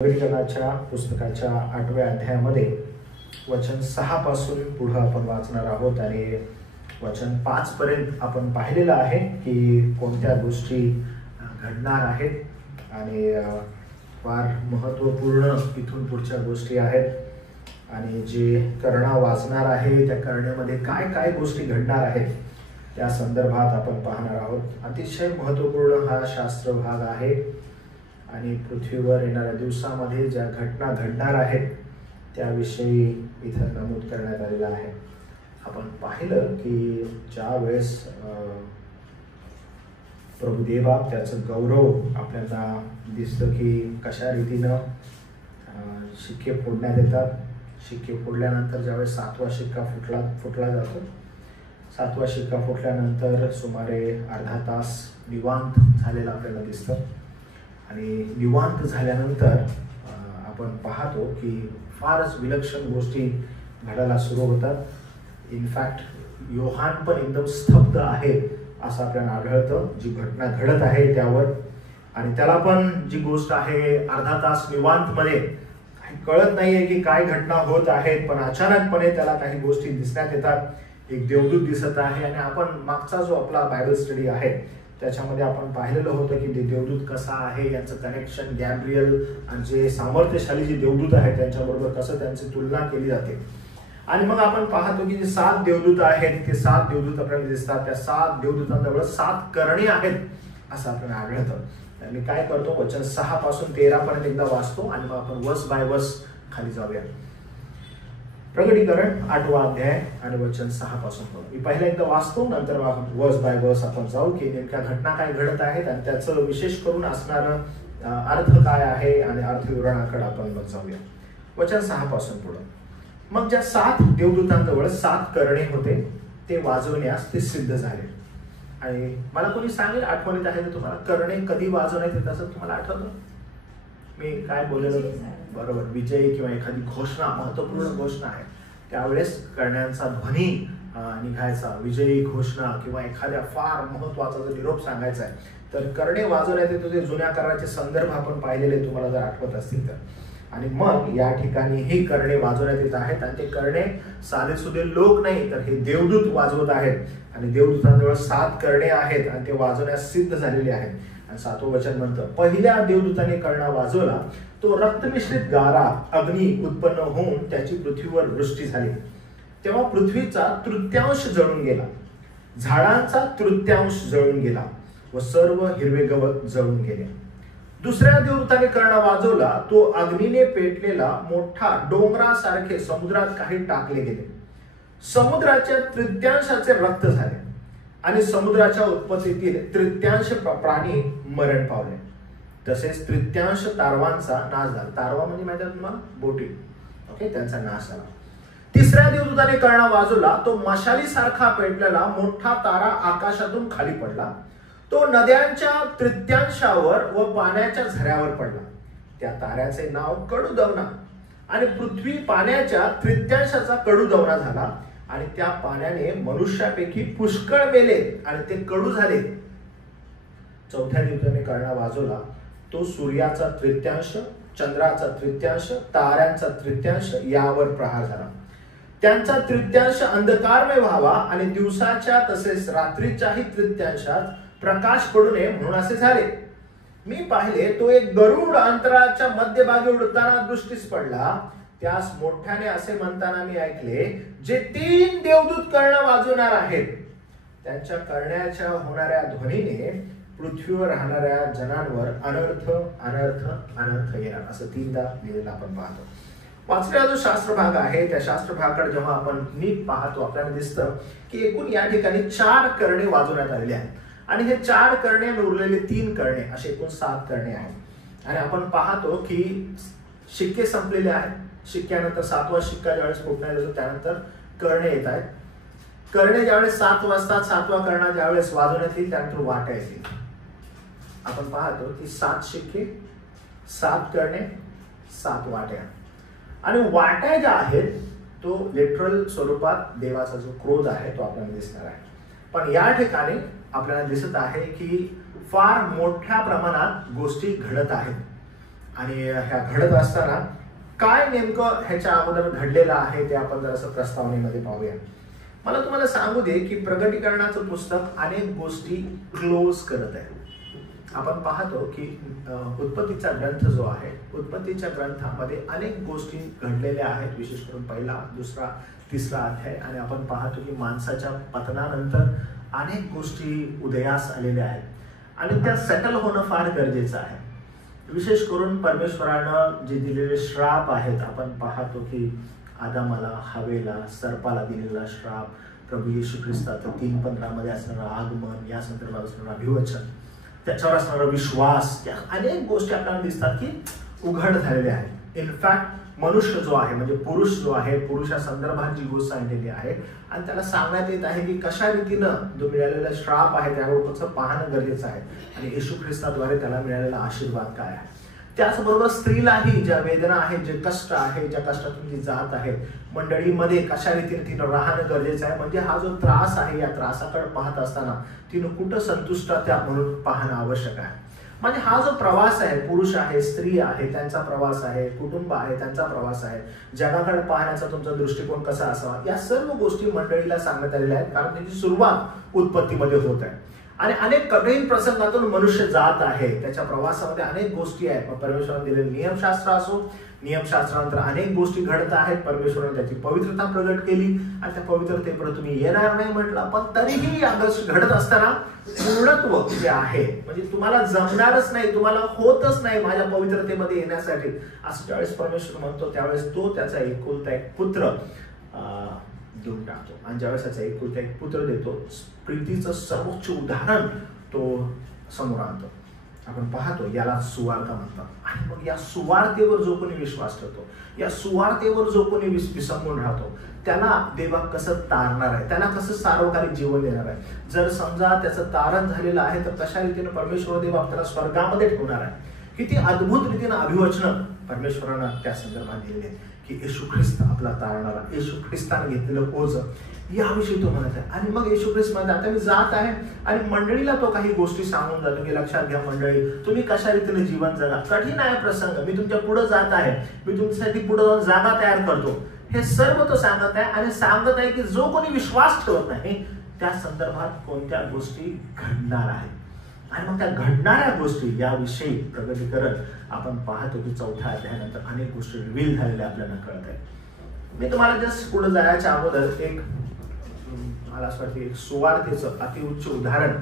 प्रकटीकरणाच्या पुस्तकाच्या 8व्या अध्यायामध्ये वचन 6 पासून पुढे आपण वाचणार आहोत आणि वचन 5 पर्यंत आपण पाहिलेलं आहे की कोणत्या गोष्टी घडणार आहेत आणि फार महत्त्वपूर्ण इथून पुढच्या गोष्टी आहेत आणि जे करणा वाचणार आहे त्या करण्यामध्ये काय काय गोष्टी घडणार आहेत त्या संदर्भात आपण पाहणार आहोत। अतिशय महत्त्वपूर्ण हा शास्त्र भाग आहे आणि पृथ्वीवर येणाऱ्या दिवसामध्ये ज्या घटना घडणार आहेत त्याविषयी इथं नमूद करण्यात आलेलं आहे। आपण पाहिलं की ज्या वेळेस प्रभुदेवा त्याचं गौरव आपल्याला दिसतं की कशा रीतीनं शिक्के फोडण्यात येतात। शिक्के फोडल्यानंतर ज्यावेळेस 7वा शिक्का फुटला जातो, 7वा शिक्का फुटल्यानंतर सुमारे अर्धा तास निवांत झालेला आपल्याला दिसतं आणि निवांत झाल्यानंतर आपण पाहतो की फारच विलक्षण गोष्टी घडायला सुरू होतात। इनफॅक्ट योहान पण एकदम स्तब्ध आहे असं आपल्याला आढळतं जी घटना घडत आहे त्यावर, आणि त्याला पण जी गोष्ट आहे अर्धा तास निवांत मध्ये काही कळत नाहीये की काय घटना होत आहेत, पण अचानकपणे त्याला काही गोष्टी दिसण्यात येतात। एक देवदूत दिसत आहे आणि आपण मागचा जो आपला बायबल स्टडी आहे त्याच्यामध्ये आपण पाहिलेलं होतं की ते देवदूत कसा आहे, यांचं कनेक्शन गॅब्रियल आणि जे सामर्थ्यशाली जे देवदूत आहेत त्यांच्याबरोबर कसं त्यांची तुलना केली जाते। आणि मग आपण पाहतो की जे 7 देवदूत आहेत ते 7 देवदूत आपल्याला दिसतात। त्या 7 देवदूतांजवळ 7 करणे आहेत असं आपल्याला आढळतं। मी काय करतो, वचन 6 पासून 13 पर्यंत एकदा वाचतो आणि मग आपण वर्स बाय वर्स खाली जाऊया। प्रकटीकरण 8वा अध्याय आणि वचन 6 पासून मी पहिला एकदा वाचतो, नंतर वर्स बाय वर्स आपण जाऊ की नेमक्या घटना काय घडत आहेत आणि त्याचं विशेष करून असणारं अर्थ काय आहे आणि अर्थविवरणाकडे आपण जाऊया। वचन 6 पासून पुढे, मग ज्या 7 देवदूतांजवळ 7 करणे होते ते वाजवण्यास ते सिद्ध झाले। आणि मला कोणी सांगेल आठवणीत आहे का तुम्हाला करणे कधी वाजवण्यात येत असं तुम्हाला आठवतं? मी काय बोललेलो बरोबर, विजयी किंवा एखादी घोषणा, महत्वपूर्ण घोषणा आहे त्यावेळेस करण्यांचा ध्वनी निघायचा, विजयी घोषणा किंवा एखाद्या फार महत्वाचा जर निरोप सांगायचा आहे तर करणे वाजवण्यात येत होते। जुन्या कराराचे संदर्भ आपण पाहिलेले तुम्हाला जर आठवत असतील तर। आणि मग या ठिकाणी ही करणे वाजवण्यात येत आहेत आणि ते करणे साधेसुधे लोक नाही तर हे देवदूत वाजवत आहेत आणि देवदूतांजवळ 7 करणे आहेत आणि ते वाजवण्यास सिद्ध झालेले आहेत। आणि 7वं वचन म्हणतं, पहिल्या देवदूताने करणा वाजवला तो रक्तमिश्रित गारा अग्नी उत्पन्न होऊन त्याची पृथ्वीवर वृष्टी झाली। तेव्हा पृथ्वीचा तृतीयांश जळून गेला, झाडांचा तृतीयांश जळून गेला व सर्व हिरवे गवत जळून गेले। दुसऱ्या देवदूताने करणा वाजवला तो अग्नीने पेटलेला मोठा डोंगरासारखे समुद्रात काही टाकले गेले। समुद्राच्या तृतीयांशाचे रक्त झाले आणि समुद्राच्या उत्पत्तीतील तृतीयांश प्राणी मरण पावले। तसेच तृतीयांश तारवांचा नाश झाला। तारवा म्हणजे माहिती आहे तुम्हाला, बोटी, ओके, त्यांचा नाश झाला। तिसऱ्या देवदूताने करणा वाजवला तो मशालीसारखा पेटलेला मोठा तारा आकाशातून खाली पडला। तो नद्यांच्या तृतीयांशावर व पाण्याच्या झऱ्यावर पडला। त्या ताऱ्याचे नाव कडूदवना आणि पृथ्वी पाण्याच्या तृतीयांशाचा कडूदवना झाला आणि त्या पाण्याने मनुष्यापैकी पुष्कळ मेले आणि ते कडू झाले। चौथ्या देवताने करणा वाजवला तो सूर्याचा तृतीयांश, चंद्राचा तृतीयांश, ताऱ्यांचा तृतीयांश यावर प्रहार झाला। त्यांचा तृतीयांश अंधकारमय व्हावा आणि दिवसाच्या तसेच रात्रीच्याही तृतीयांशात प्रकाश पडू नये म्हणून असे झाले। मी पाहिले तो एक गरुड अंतराच्या मध्यभागी उडताना दृष्टीस पडला। त्यास मोठ्याने असे म्हणताना मी ऐकले, जे 3 देवदूत करणा वाजवणार आहेत त्यांच्या करण्याच्या होणाऱ्या ध्वनीने पृथ्वीवर राहणाऱ्या जनांवर अनर्थ अनर्थ अनर्थ येणार, असं 3दा लिहिलेलं आपण पाहतो। वाचलेला जो शास्त्र भाग आहे त्या शास्त्र भागाकडे जेव्हा आपण नीट पाहतो आपल्याला दिसतं की एकूण या ठिकाणी 4 करणे वाजवण्यात आलेले आहेत आणि हे 4 करणे आणि उरलेले 3 करणे असे एकूण 7 करणे आहेत। आणि आपण पाहतो की शिक्के संपलेले आहेत। शिक्क्यानंतर 7वा शिक्का ज्यावेळेस फुटण्यात येतो त्यानंतर करणे येत आहेत। करणे ज्यावेळेस 7 वाजतात, 7वा करणा ज्यावेळेस वाजवण्यात येईल त्यानंतर वाट्या येतील। आपण पाहतो की 7 शिक्के, 7 करणे, 7 वाट्या। आणि वाट्या ज्या आहेत तो लिटरल स्वरूपात देवाचा जो क्रोध आहे तो आपल्याला दिसणार आहे, पण या ठिकाणी आपल्याला दिसत आहे की फार मोठ्या प्रमाणात गोष्टी घडत आहेत आणि ह्या घडत असताना काय नेमकं ह्याच्या अगोदर घडलेलं आहे ते आपण जरासं प्रस्तावनेमध्ये पाहूया. मला तुम्हाला सांगू दे की प्रगटीकरणाचं पुस्तक अनेक गोष्टी क्लोज करत आहे. आपण पाहतो की उत्पत्तीचा ग्रंथ जो आहे, उत्पत्तीच्या ग्रंथामध्ये अनेक गोष्टी घडलेल्या आहेत, विशेष करून पहिला, दुसरा, तिसरा अध्याय. आणि आपण पाहतो की माणसाच्या पतनानंतर अनेक गोष्टी उदयास आलेल्या आहेत आणि त्या सेटल होणं फार गरजेचं आहे. विशेष करून परमेश्वरानं जे दिलेले श्राप आहेत, आपण पाहतो की आदामाला, हवेला, सर्पाला दिलेला श्राप, प्रभू येशू ख्रिस्ताचं 3:15 मध्ये असणारं आगमन, या संदर्भात असणारं अभिवचन, त्याच्यावर असणारा विश्वास, त्या अनेक गोष्टी आपल्याला दिसतात की उघड झालेल्या आहेत. इनफॅक्ट मनुष्य जो आहे म्हणजे पुरुष जो आहे, पुरुषा संदर्भात जी गोष्ट सांगितलेली आहे आणि त्याला सांगण्यात येत आहे की कशा रीतीनं जो मिळालेला श्राप आहे त्यावर पाहणं गरजेचं आहे आणि येशू ख्रिस्ताद्वारे त्याला मिळालेला आशीर्वाद काय आहे. त्याचबरोबर स्त्रीलाही ज्या वेदना आहेत, जे कष्ट आहे, ज्या कष्टातून जी जात आहे, मंडळीमध्ये कशा रीतीने तिनं राहणं गरजेचं आहे. म्हणजे हा जो त्रास आहे, या त्रासाकडे पाहत असताना तिनं कुठं संतुष्टता म्हणून पाहणं आवश्यक आहे. म्हणजे हा जो प्रवास आहे, पुरुष आहे, स्त्री आहे, त्यांचा प्रवास आहे, कुटुंब आहे, त्यांचा प्रवास आहे, जगाकडे पाहण्याचा तुमचा दृष्टिकोन कसा असावा, या सर्व गोष्टी मंडळीला सांगण्यात आलेल्या आहेत. कारण त्याची सुरुवात उत्पत्तीमध्ये होत आहे आणि अनेक कठीण प्रसंगातून मनुष्य जात आहे. त्याच्या प्रवासामध्ये अनेक गोष्टी आहेत. परमेश्वराने दिलेले नियमशास्त्र असो, नियमशास्त्रानंतर अनेक गोष्टी घडत आहेत. परमेश्वराने त्याची पवित्रता प्रगट केली आणि त्या पवित्रतेपर्यंत तुम्ही येणार नाही म्हटलं, पण तरीही घडत असताना पूर्णत्व जे आहे, म्हणजे तुम्हाला जमणारच नाही, तुम्हाला होतच नाही माझ्या पवित्रतेमध्ये येण्यासाठी, असं ज्यावेळेस परमेश्वर म्हणतो त्यावेळेस तो त्याचा एकुलता एक पुत्र देऊन टाकतो. आणि ज्यावेळेस त्याचा एकुलता एक पुत्र देतो, प्रीतीचं सर्वोच्च उदाहरण तो समोर आणतो. आपण पाहतो याला सुवार्ता म्हणतात. आणि मग या सुवार्तेवर जो कोणी विश्वास ठेवतो, या सुवार्तेवर जो कोणी विसंबून राहतो, त्याला देवा कसं तारणार आहे, त्याला कसं सार्वकालिक जीवन देणार आहे. जर समजा त्याचं तारण झालेलं आहे तर कशा रीतीने परमेश्वर देव आपल्याला स्वर्गामध्ये ठेवणार आहे. किती अद्भुत रीतीने अभिवचन परमेश्वरानं त्या संदर्भात दिलेले आहेत की येशू ख्रिस्त आपला तारणारा, येशू ख्रिस्ताने घेतलेलं ओझ, याविषयी तो म्हणत आहे. आणि मग येशू ख्रिस्त म्हणत आता मी जात आहे आणि मंडळीला तो काही गोष्टी सांगून जातो की लक्षात घ्या मंडळी, तुम्ही कशा रीतीने जीवन जगा, कठीण आहे प्रसंग, मी तुमच्या पुढे जात आहे, मी तुमच्यासाठी पुढे जाऊन जागा तयार करतो. हे सर्व तो सांगत आहे आणि सांगत आहे की जो कोणी विश्वास ठेवत नाही त्या संदर्भात कोणत्या गोष्टी घडणार आहेत. आणि मग त्या घडणाऱ्या गोष्टी याविषयी प्रगतीकरण आपण पाहतो की 4थ्या अध्यायानंतर अनेक गोष्टी रिव्हील झालेल्या आपल्याला कळत आहेत. मी तुम्हाला जस्ट पुढे जायच्या अगोदर एक मला असं वाटतं एक सुवार्तेचं अतिउच्च उदाहरण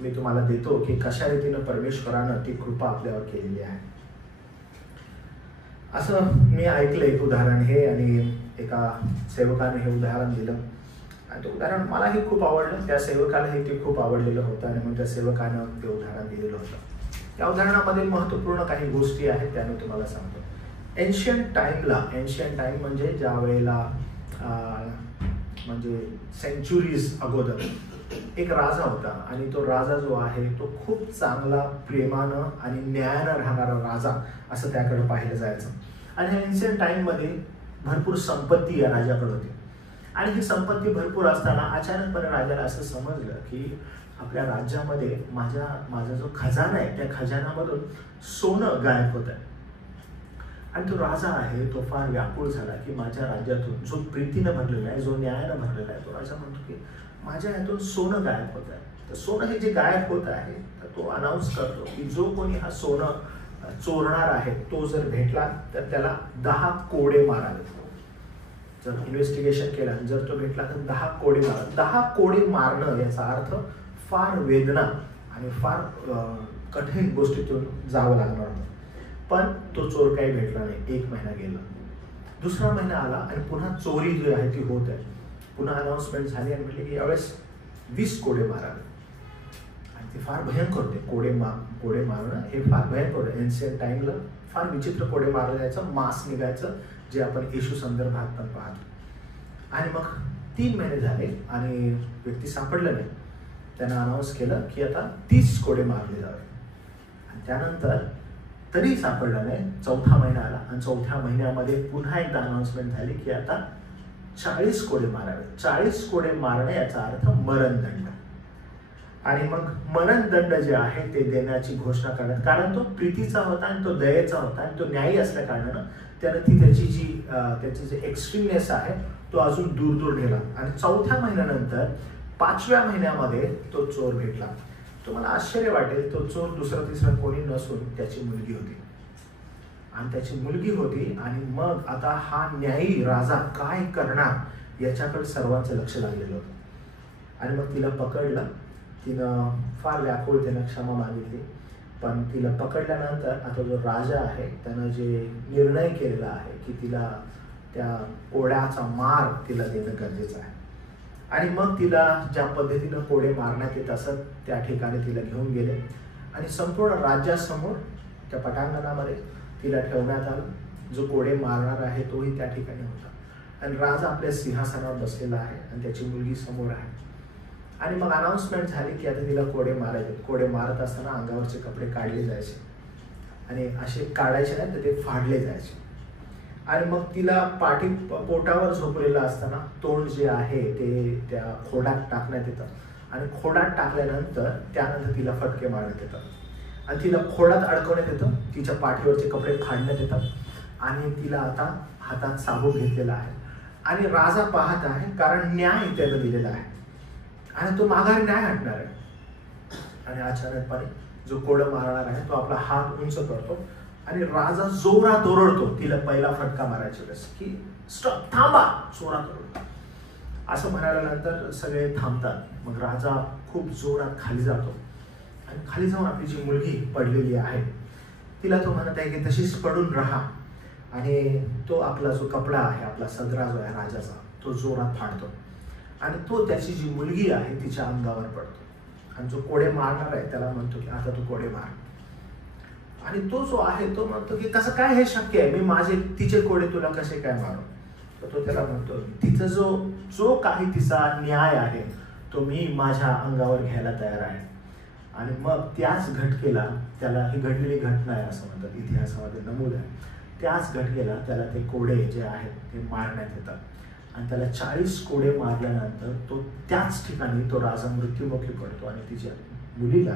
मी तुम्हाला देतो की कशा रीतीनं परमेश्वरानं ती कृपा आपल्यावर केलेली आहे. असं मी ऐकलं एक उदाहरण हे, आणि एका सेवकाने हे उदाहरण दिलं आणि ते उदाहरण मलाही खूप आवडलं, त्या सेवकालाही ते खूप आवडलेलं होतं आणि मग त्या सेवकानं ते उदाहरण दिलेलं होतं. त्या उदाहरणामध्ये महत्त्वपूर्ण काही गोष्टी आहेत त्या मी तुम्हाला सांगतो. एन्शियंट टाइम म्हणजे ज्या वेळेला म्हणजे सेंचुरीज अगोदर एक राजा होता आणि तो राजा जो आहे तो खूप चांगला, प्रेमानं आणि न्यायानं राहणारा राजा असं त्याकडे पाहिलं जायचं. आणि ह्या एन्शियंट टाइममध्ये भरपूर संपत्ती या राजाकडे होती आणि ही संपत्ती भरपूर असताना अचानकपणे राजाला असं समजलं की आपल्या राज्यामध्ये माझा जो खजाना आहे त्या खजानामधून सोनं गायब होत आहे. आणि तो राजा आहे तो फार व्याकुळ झाला की माझ्या राज्यातून जो प्रीतीनं भरलेला आहे, जो न्यायानं भरलेला आहे, तो राजा म्हणतो की माझ्या यातून सोनं गायब होत आहे. तर सोनं हे जे गायब होत आहे तर तो अनाऊन्स करतो की जो कोणी हा सोनं चोरणार आहे तो जर भेटला तर त्याला 10 कोडे मारावे. जर इन्व्हेस्टिगेशन केलं, जर तो भेटला तर 10 कोडे मारा. 10 कोडे मारणं याचा अर्थ फार वेदना आणि फार कठीण गोष्टीतून जावं लागणार होतं. पण तो चोर काही भेटला नाही. 1 महिना गेला, दुसरा महिना आला आणि पुन्हा चोरी जी आहे ती होत आहे. पुन्हा अनाउन्समेंट झाली आणि म्हटले की यावेळेस 20 कोडे मारावे. आणि ते फार भयंकर होते. कोडे मारणं हे फार भयंकर होतं. एन्शियंट टाइमला फार विचित्र कोडे मारले जायचं, मांस निघायचं, जे आपण येशू संदर्भात पण पाहतो. आणि मग 3 महिने झाले आणि व्यक्ती सापडलं नाही. त्यानं अनाऊन्स केलं की आता 30 कोडे मारले जावे. आणि त्यानंतर तरी सापडलं नाही. 4था महिना आला आणि 4थ्या महिन्यामध्ये पुन्हा एकदा अनाउन्समेंट झाली की आता 40 कोडे मारावे. 40 कोडे मारणे याचा अर्थ मरणदंड. आणि मग मननदंड जे आहे ते देण्याची घोषणा करण्यात, कारण तो प्रीतीचा होता आणि तो दयेचा होता आणि तो न्यायी असल्या कारणानं त्यानं ती त्याची जे एक्स्ट्रीमनेस आहे तो अजून दूर दूर नेला. आणि 4थ्या महिन्यानंतर 5व्या महिन्यामध्ये तो चोर भेटला. तुम्हाला आश्चर्य वाटेल, तो चोर दुसरा तिसरा कोणी नसून त्याची मुलगी होती. आणि त्याची मुलगी होती. आणि मग आता हा न्यायी राजा काय करणार याच्याकडे सर्वांचं लक्ष लागलेलं होतं. आणि मग तिला पकडलं. तिनं फार व्याकुळतेनं क्षमा मागितली. पण तिला पकडल्यानंतर आता जो राजा आहे त्यानं जे निर्णय केलेला आहे की तिला त्या कोड्याचा मार तिला देणं गरजेचं आहे. आणि मग तिला ज्या पद्धतीनं कोडे मारण्यात येत असत त्या ठिकाणी तिला घेऊन गेले आणि संपूर्ण राज्यासमोर त्या पटांगणामध्ये तिला ठेवण्यात आलं. जो कोडे मारणार आहे तोही त्या ठिकाणी होता. आणि राजा आपल्या सिंहासनावर बसलेला आहे आणि त्याची मुलगी समोर आहे. आणि मग अनाउन्समेंट झाली की आता तिला कोडे मारायचे. कोडे मारत असताना अंगावरचे कपडे काढले जायचे आणि असे काढायचे नाही तर ते फाडले जायचे. आणि मग तिला पोटावर झोपलेलं असताना तोंड जे आहे ते त्या खोडात टाकण्यात येतं. आणि खोडात टाकल्यानंतर त्यानंतर तिला फटके मारण्यात येतात आणि तिला खोडात अडकवण्यात येतं. तिच्या पाठीवरचे कपडे काढण्यात येतात आणि तिला आता हातात चाबूक घेतलेला आहे. आणि राजा पाहत आहे, कारण न्याय त्याला दिलेला आहे आणि तो माघारी न्याय हटणार आहे. आणि अचानकपणे जो कोडं मारणार आहे तो आपला हात उंच करतो आणि राजा जोरात ओरडतो तिला पहिला फटका मारायच्या वेळेस की स्टॉप, थांबा, जोरात ओरडतो. असं म्हणाल्यानंतर सगळे थांबतात. मग राजा खूप जोरात खाली जातो आणि खाली जाऊन आपली जी मुलगी पडलेली आहे तिला तो म्हणत आहे की तशीच पडून राहा. आणि तो आपला जो कपडा आहे, आपला सदरा जो आहे राजाचा, तो जोरात फाडतो आणि तो त्याची जी मुलगी आहे तिच्या अंगावर पडतो. आणि जो कोडे मारणार आहे त्याला म्हणतो की आता तू कोडे मार. आणि तो जो आहे तो म्हणतो की कसं काय हे शक्य आहे, मी तिचे कोडे तुला कसे काय मारू. तर तो त्याला म्हणतो तिचा जो काही तिचा न्याय आहे तो मी माझ्या अंगावर घ्यायला तयार आहे. आणि मग त्याच घटकेला, त्याला ही घडलेली घटना आहे असं म्हणतात, इतिहासामध्ये नमूद आहे, त्याच घटकेला त्याला ते कोडे जे आहेत ते मारण्यात येतात. आणि त्याला 40 कोडे मारल्यानंतर तो त्याच ठिकाणी तो राजा मृत्युमुखी पडतो आणि तिच्या मुलीला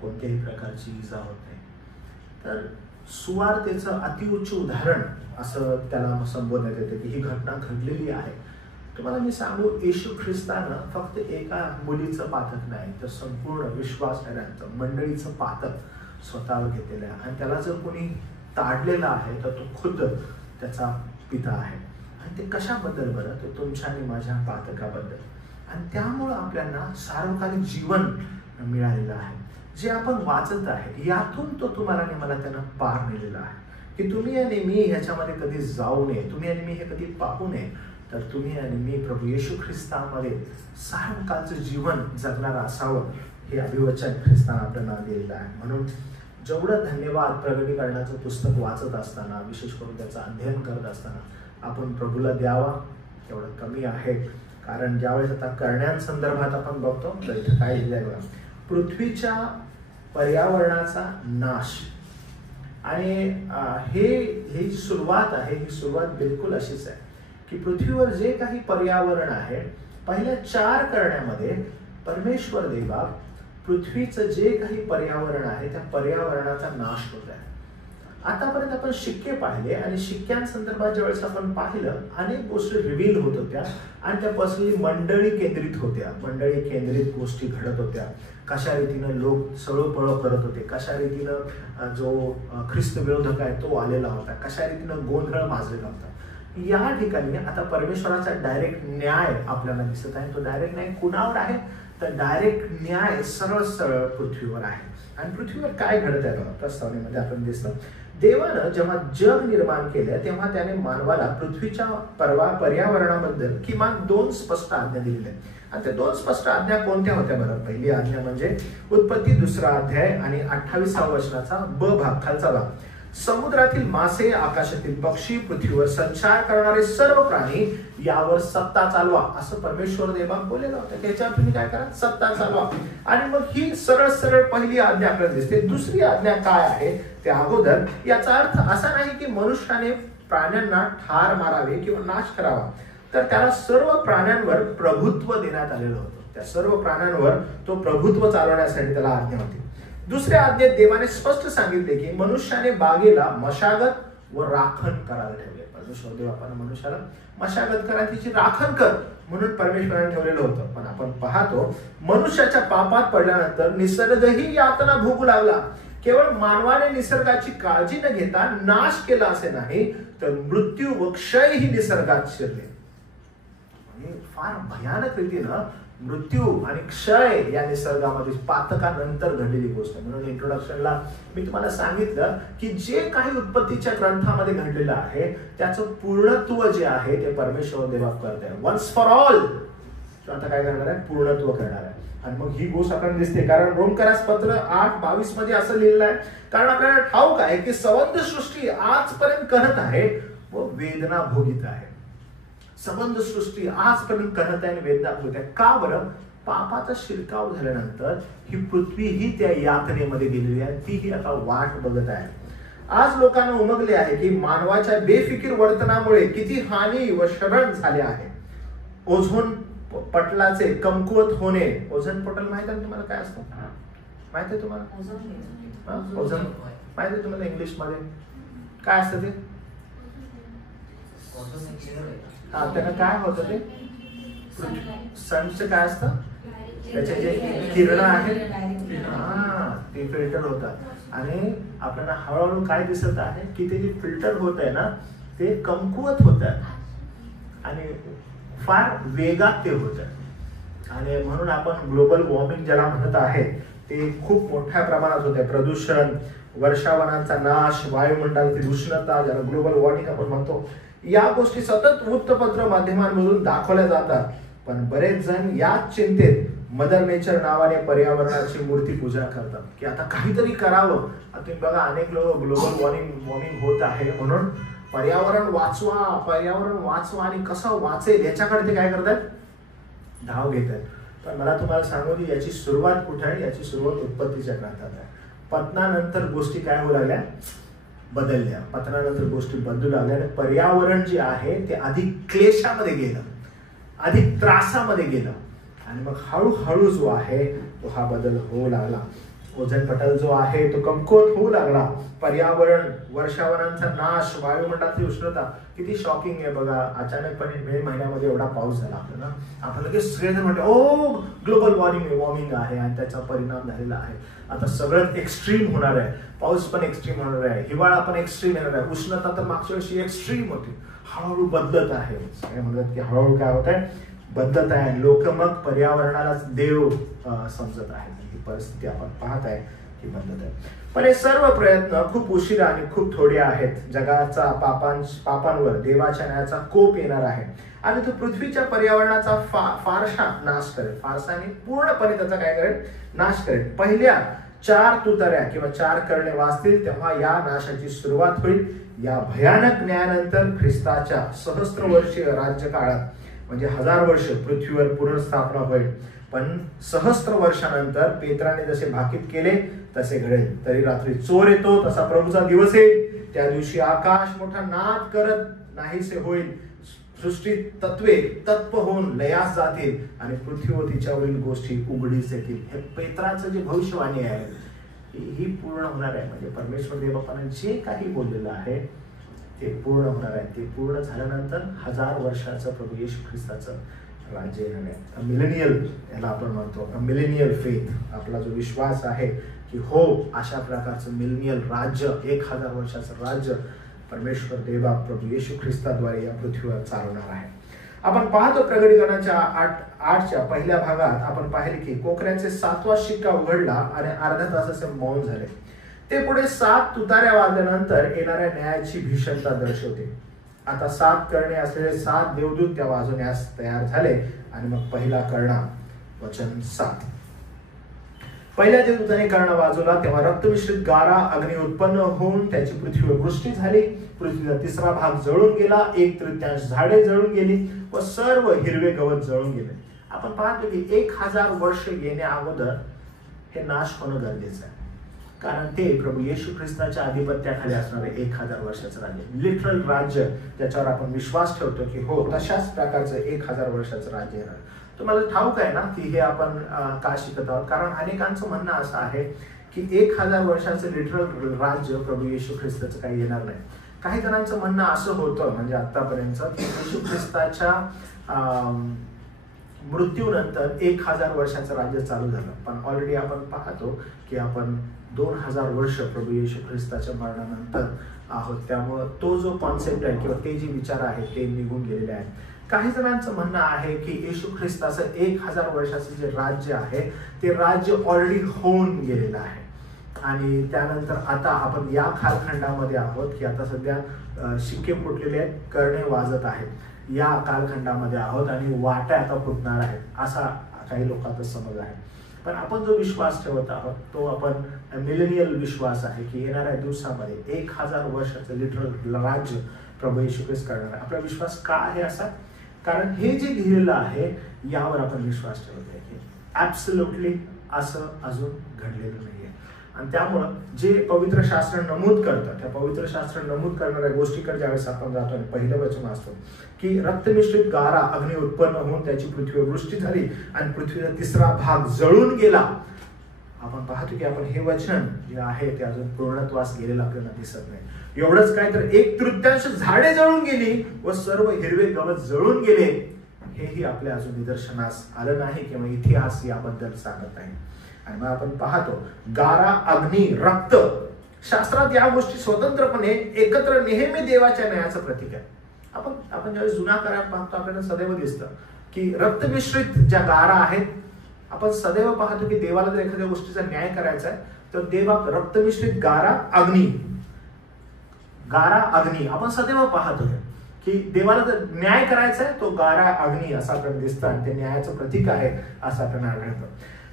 कोणत्याही प्रकारची इजा होत नाही. तर सुवार्तेचं अतिउच्च उदाहरण असं त्याला संबोधण्यात येते की ही घटना घडलेली आहे. तुम्हाला मी सांगू, येशू ख्रिस्तानं फक्त एका मुलीचं पातक नाही तर संपूर्ण विश्वासाऱ्यांचं, मंडळीचं पातक स्वतःवर घेतलेलं आहे. आणि त्याला जर कोणी ताडलेला आहे तर तो खुद्द त्याचा पिता आहे. आणि ते कशाबद्दल बरं, तर तुमच्या आणि माझ्या पातकाबद्दल. आणि त्यामुळं आपल्याला सार्वकालिक जीवन मिळालेलं आहे जे आपण वाचत आहे. यातून तो तुम्हाला आणि मला त्यानं पार नेलेला आहे की तुम्ही आणि मी ह्याच्यामध्ये कधी जाऊ नये, तुम्ही आणि मी हे कधी पाहू नये, तर तुम्ही आणि मी प्रभू येशू ख्रिस्तामध्ये सार्वकालचं जीवन जगणारं असावं हे अभिवचन ख्रिस्तानं आपल्याला दिलेलं आहे. म्हणून जेवढं धन्यवाद प्रगटीकरणाचं पुस्तक वाचत असताना, विशेष करून त्याचं अध्ययन करत असताना आपण प्रभूला द्यावा तेवढं कमी आहे. कारण ज्यावेळेस आता करण्यांसंदर्भात आपण बघतो तर इथं काय लिहिलंय बघा, पृथ्वीच्या पर्यावरणाचा नाश. आणि ही सुरुवात आहे, ही सुरुवात बिलकुल अशीच आहे की पृथ्वीवर जे काही पर्यावरण आहे, पहिल्या 4 करण्यामध्ये परमेश्वर देवा पृथ्वीचं जे काही पर्यावरण आहे त्या पर्यावरणाचा नाश होत आहे. आतापर्यंत आपण शिक्के पाहिले आणि शिक्क्यांसंदर्भात ज्यावेळेस आपण पाहिलं अनेक गोष्टी रिव्हील होत होत्या आणि त्यापासून मंडळी केंद्रित होत्या, मंडळी केंद्रित गोष्टी घडत होत्या. कशा रीतीनं लोक सळोपळो करत होते, कशा रीतीनं जो ख्रिस्त विरोधक आहे तो आलेला होता, कशा रीतीनं गोंधळ माजलेला होता. या ठिकाणी आता परमेश्वराचा डायरेक्ट न्याय आपल्याला दिसत आहे. तो डायरेक्ट न्याय कुणावर आहे, तर डायरेक्ट न्याय सरळ सरळ पृथ्वीवर आहे. आणि पृथ्वीवर काय घडत आहे बघा, प्रस्तावनेमध्ये आपण दिसतं, देवानं जेव्हा जग निर्माण केलं तेव्हा त्याने मानवाला पृथ्वीच्या पर्यावरणाबद्दल किमान 2 स्पष्ट आज्ञा दिलेल्या आहेत. आणि त्या 2 स्पष्ट आज्ञा कोणत्या होत्या बरं? पहिली आज्ञा म्हणजे उत्पत्ती 2रा अध्याय आणि 28व्या वचनाचा ब भाग, खालचा भाग, समुद्रातील मासे, आकाशातील पक्षी, पृथ्वीवर संचार करणारे सर्व प्राणी यावर सत्ता चालवा, असं परमेश्वर देवा बोललेलं होतं. त्याच्यावर तुम्ही काय करा, सत्ता चालवा. आणि मग ही सरळ सरळ पहिली आज्ञा आपल्याला दिसते. दुसरी आज्ञा काय आहे त्या अगोदर, याचा अर्थ असा नाही की मनुष्याने प्राण्यांना ठार मारावे किंवा नाश करावा, तर त्याला सर्व प्राण्यांवर प्रभुत्व देण्यात आलेलं होतं. त्या सर्व प्राण्यांवर तो प्रभुत्व चालवण्यासाठी त्याला आज्ञा होती. दुसऱ्या आज्ञेत देवाने स्पष्ट सांगितले की मनुष्याने बागेला मशागत व राखण करायला ठेवले. परमेश्वर देवाने मनुष्याला मशागत करा, तिची राखण कर म्हणून परमेश्वराने ठेवलेलं होतं. पण आपण पाहतो मनुष्याच्या पापात पडल्यानंतर निसर्गही यातना भोगू लागला. केवळ मानवाने निसर्गाची काळजी न घेता नाश केला असे नाही, तर मृत्यू व क्षय ही निसर्गात शिरले. फार भयानक रीतीनं मृत्यू आणि क्षय या निसर्गामध्ये पातकानंतर घडलेली गोष्ट. म्हणून इंट्रोडक्शनला मी तुम्हाला सांगितलं की जे काही उत्पत्तीच्या ग्रंथामध्ये घडलेलं आहे त्याचं पूर्णत्व जे आहे ते परमेश्वर देवा करत आहे. वन्स फॉर ऑल आता काय करणार आहे, पूर्णत्व करणार आहे. आणि मग ही गोष्ट आपल्याला दिसते, कारण रोमकरास पत्र 8:22 मध्ये असं लिहिलं आहे, कारण आपल्याला ठाऊक आहे की संबंध सृष्टी आजपर्यंत करत आहे व वेदना भोगीत आहे. संबंध सृष्टी आजपर्यंत करत आहे आणि वेदना भोगीत आहे. का बरं? पापाचा शिरकाव झाल्यानंतर ही पृथ्वी ही त्या यातनेमध्ये गेलेली आहे, तीही आता वाट बघत आहे. आज लोकांना उमगले आहे की मानवाच्या बेफिकीर वर्तनामुळे किती हानी व शरण झाले आहे. ओझोन पटलाचे कमकुवत होणे. ओझोन पटल माहित आहे तुम्हाला काय असतं? माहित आहे तुम्हाला? ओझोन माहित आहे तुम्हाला? इंग्लिश मध्ये काय असतं ते? हा, त्यानं काय होतं ते? सनचं काय असतं? त्याचे जे किरण आहेत ते फिल्टर होतात आणि आपल्याला हळूहळू काय दिसत आहे की ते जे फिल्टर होत आहे ना ते कमकुवत होत आहे आणि फार वेगात ते होत आहे. आणि म्हणून आपण ग्लोबल वॉर्मिंग ज्याला म्हणत आहे ते खूप मोठ्या प्रमाणात होत आहे. प्रदूषण, वर्षावनांचा नाश, वायुमंडळातील उष्णता ज्याला ग्लोबल वॉर्मिंग आपण म्हणतो, या गोष्टी सतत वृत्तपत्र माध्यमांमधून दाखवल्या जातात. पण बरेच जण याच चिंतेत मदर नेचर नावाने पर्यावरणाची मूर्ती पूजा करतात की आता काहीतरी करावं. आता तुम्ही बघा, अनेक लोक ग्लोबल वॉर्मिंग होत आहे म्हणून पर्यावरण वाचवा आणि कसं वाचेल याच्याकडे ते काय करतात, धाव घेत आहेत. पण मला तुम्हाला सांगू की याची सुरुवात कुठे आहे? याची सुरुवात उत्पत्तीच्या ग्रंथात आहे. पतनानंतर गोष्टी काय होऊ लागल्या, बदलल्या. पतनानंतर गोष्टी बदलू लागल्या आणि पर्यावरण जे आहे ते अधिक क्लेशामध्ये गेलं, अधिक त्रासामध्ये गेलं आणि मग हळूहळू जो आहे तो हा बदल होऊ लागला. ओझोन पटल जो आहे तो कमकुवत होऊ लागला. पर्यावरण, वर्षावनांचा नाश, वायुमंडळातील उष्णता. किती शॉकिंग आहे बघा. अचानकपणे मे महिन्यामध्ये एवढा पाऊस झाला आपल्याला, आपण लगेच सगळेजण म्हणतो ओ ग्लोबल वॉर्मिंग आहे आणि त्याचा परिणाम झालेला आहे. आता सगळं एक्स्ट्रीम होणार आहे. पाऊस पण एक्स्ट्रीम होणार आहे, हिवाळा पण एक्स्ट्रीम येणार आहे, उष्णता तर मागच्या वर्षी एक्स्ट्रीम होती. हळूहळू बदलत आहे. सगळे म्हणतात की हळूहळू काय होत आहे, बदलत आहे. लोक मग पर्यावरणालाच देव समजत आहेत. ही परिस्थिती आपण पाहत आहे की बदलत आहे. पण हे सर्व प्रयत्न खूप उशिरा आणि खूप थोडे आहेत. जगाचा पापांवर देवाच्या न्यायाचा कोप येणार आहे आणि तो पृथ्वीच्या पर्यावरणाचा फारसा नाश करेल. फारसाने पूर्णपणे त्याचा काय करेल, नाश करेल. पहिल्या 4 तुतार्या किंवा 4 करणे वाचतील तेव्हा या नाशाची सुरुवात होईल. या भयानक न्यायानंतर ख्रिस्ताच्या सहस्त्रवर्षीय राज्यकाळात म्हणजे 1000 वर्ष पृथ्वीवर पुनर्स्थापना होईल. पण सहस्त्र वर्षानंतर पेत्राने जसे भाकीत केले तसे घडेल. तरी रात्री चोर येतो तसा प्रभूचा दिवस येईल. त्या दिवशी आकाश मोठा नाद करत नाहीसे होईल. सृष्टी तत्वे तत्व होऊन लयास जातील आणि पृथ्वी व तिच्यावरील गोष्टी उघडीस येतील. हे पेत्राचं जे भविष्यवाणी आहे ही पूर्ण होणार आहे. म्हणजे परमेश्वर देवबापाने जे काही बोललेलं आहे ते पूर्ण होणार आहे. ते पूर्ण झाल्यानंतर 1000 वर्षाचं प्रभू येशू ख्रिस्ताचं राज्य येणार आहे. मिलेनियल याला आपण म्हणतो, मिलेनियल फेथ. आपला जो विश्वास आहे की हो अशा प्रकारचं मिलेनियल राज्य, 1000 वर्षाचं राज्य परमेश्वर देवा प्रभू येशू ख्रिस्ताद्वारे या पृथ्वीवर चालवणार आहे. आपण पाहतो प्रकटीकरणाच्या 8च्या पहिल्या भागात आपण पाहिले की कोकऱ्याचे 7वा शिक्का उघडला आणि अर्ध्या तासाचे मौन झाले. ते पुढे 7 तुतार्या वाजल्यानंतर येणाऱ्या न्यायाची भीषणता दर्शवते. आता 7 करणे असलेले 7 देवदूत त्या वाजवण्यास तयार झाले आणि मग पहिला कर्णा, वचन 7. पहिल्या देवदूताने कर्णा वाजवला तेव्हा रक्तमिश्रित गारा अग्नी उत्पन्न होऊन त्याची पृथ्वीवर वृष्टी झाली. पृथ्वीचा 3रा भाग जळून गेला, 1/3 झाडे जळून गेली व सर्व हिरवे गवत जळून गेले. आपण पाहतो की 1000 वर्ष येण्या अगोदर हे नाश होणं गरजेचं आहे, कारण ते प्रभू येशू ख्रिस्ताच्या आधिपत्याखाली असणारे 1000 वर्षाचं राज्य, लिटरल राज्य, ज्याच्यावर आपण विश्वास ठेवतो की हो तशाच प्रकारचं 1000 वर्षाचं राज्य येणार. तुम्हाला ठाऊक आहे ना की हे आपण का शिकत आहोत? कारण अनेकांचं म्हणणं असं आहे की 1000 वर्षाचं लिटरल राज्य प्रभू येशू ख्रिस्ताचं काही येणार नाही. काही जणांचं म्हणणं असं होतं म्हणजे आतापर्यंत की येशू ख्रिस्ताच्या मृत्यूनंतर 1000 वर्षाचं राज्य चालू झालं, पण ऑलरेडी आपण पाहतो की आपण 2000 वर्ष प्रभू येशू ख्रिस्ताच्या मरणानंतर आहोत. त्यामुळं तो जो कॉन्सेप्ट आहे किंवा ते जे विचार आहेत ते निघून गेलेले आहेत. काही जणांचं म्हणणं आहे की येशू ख्रिस्ताचं 1000 वर्षाचं जे राज्य आहे ते राज्य ऑलरेडी होऊन गेलेलं आहे आणि त्यानंतर आता आपण या कालखंडामध्ये आहोत की आता सध्या शिक्के फुटलेले आहेत, कर्णे वाजत आहेत, या कालखंडामध्ये आहोत आणि वाटा आता फुटणार आहेत असा काही लोकांचा समज आहे. पण आपण जो विश्वास ठेवत आहोत तो आपण मिलेनियल विश्वास आहे की येणाऱ्या दिवसामध्ये 1000 वर्षाचं लिटरल राज्य प्रभू येशू ख्रिस्त करणार आहे. आपला विश्वास का आहे असा? कारण हे जे लिहिलेलं आहे यावर आपण विश्वास ठेवत आहे की ऍब्सोल्युटली असं अजून घडलेलं नाहीये. आणि त्यामुळं जे पवित्र शास्त्र नमूद करतं त्या पवित्र शास्त्र नमूद करणाऱ्या गोष्टीकडे ज्यावेळेस आपण जातो आणि पहिलं वचन वाचतो की रक्तमिश्रित गारा अग्नी उत्पन्न होऊन त्याची पृथ्वीवर वृष्टी झाली आणि पृथ्वीचा 3रा भाग जळून गेला. आपण पाहतो की आपण हे वचन जे आहे ते अजून पूर्णत्वास गेलेलं आपल्याला दिसत नाही. एवढंच काय तर 1/3 झाडे जळून गेली व सर्व हिरवे गवत जळून गेले, हेही आपल्या अजून निदर्शनास आलं नाही किंवा इतिहास याबद्दल सांगत नाही. आणि मग आपण पाहतो गारा अग्नी रक्त, शास्त्रात या गोष्टी स्वतंत्रपणे एकत्र नेहमी देवाच्या न्यायाचं प्रतीक आहे. आपण ज्यावेळेस जुना करार पाहतो आपल्याला सदैव दिसतं की रक्तमिश्रित ज्या गारा आहेत, आपण सदैव पाहतो की देवाला जर एखाद्या गोष्टीचा न्याय करायचा आहे तर देवा रक्तमिश्रित गारा अग्नी आपण सदैव पाहतो की देवाला जर न्याय करायचा आहे तो गारा अग्नी असा आपल्याला दिसतं आणि ते न्यायाचं प्रतीक आहे असं आपल्याला आढळतं.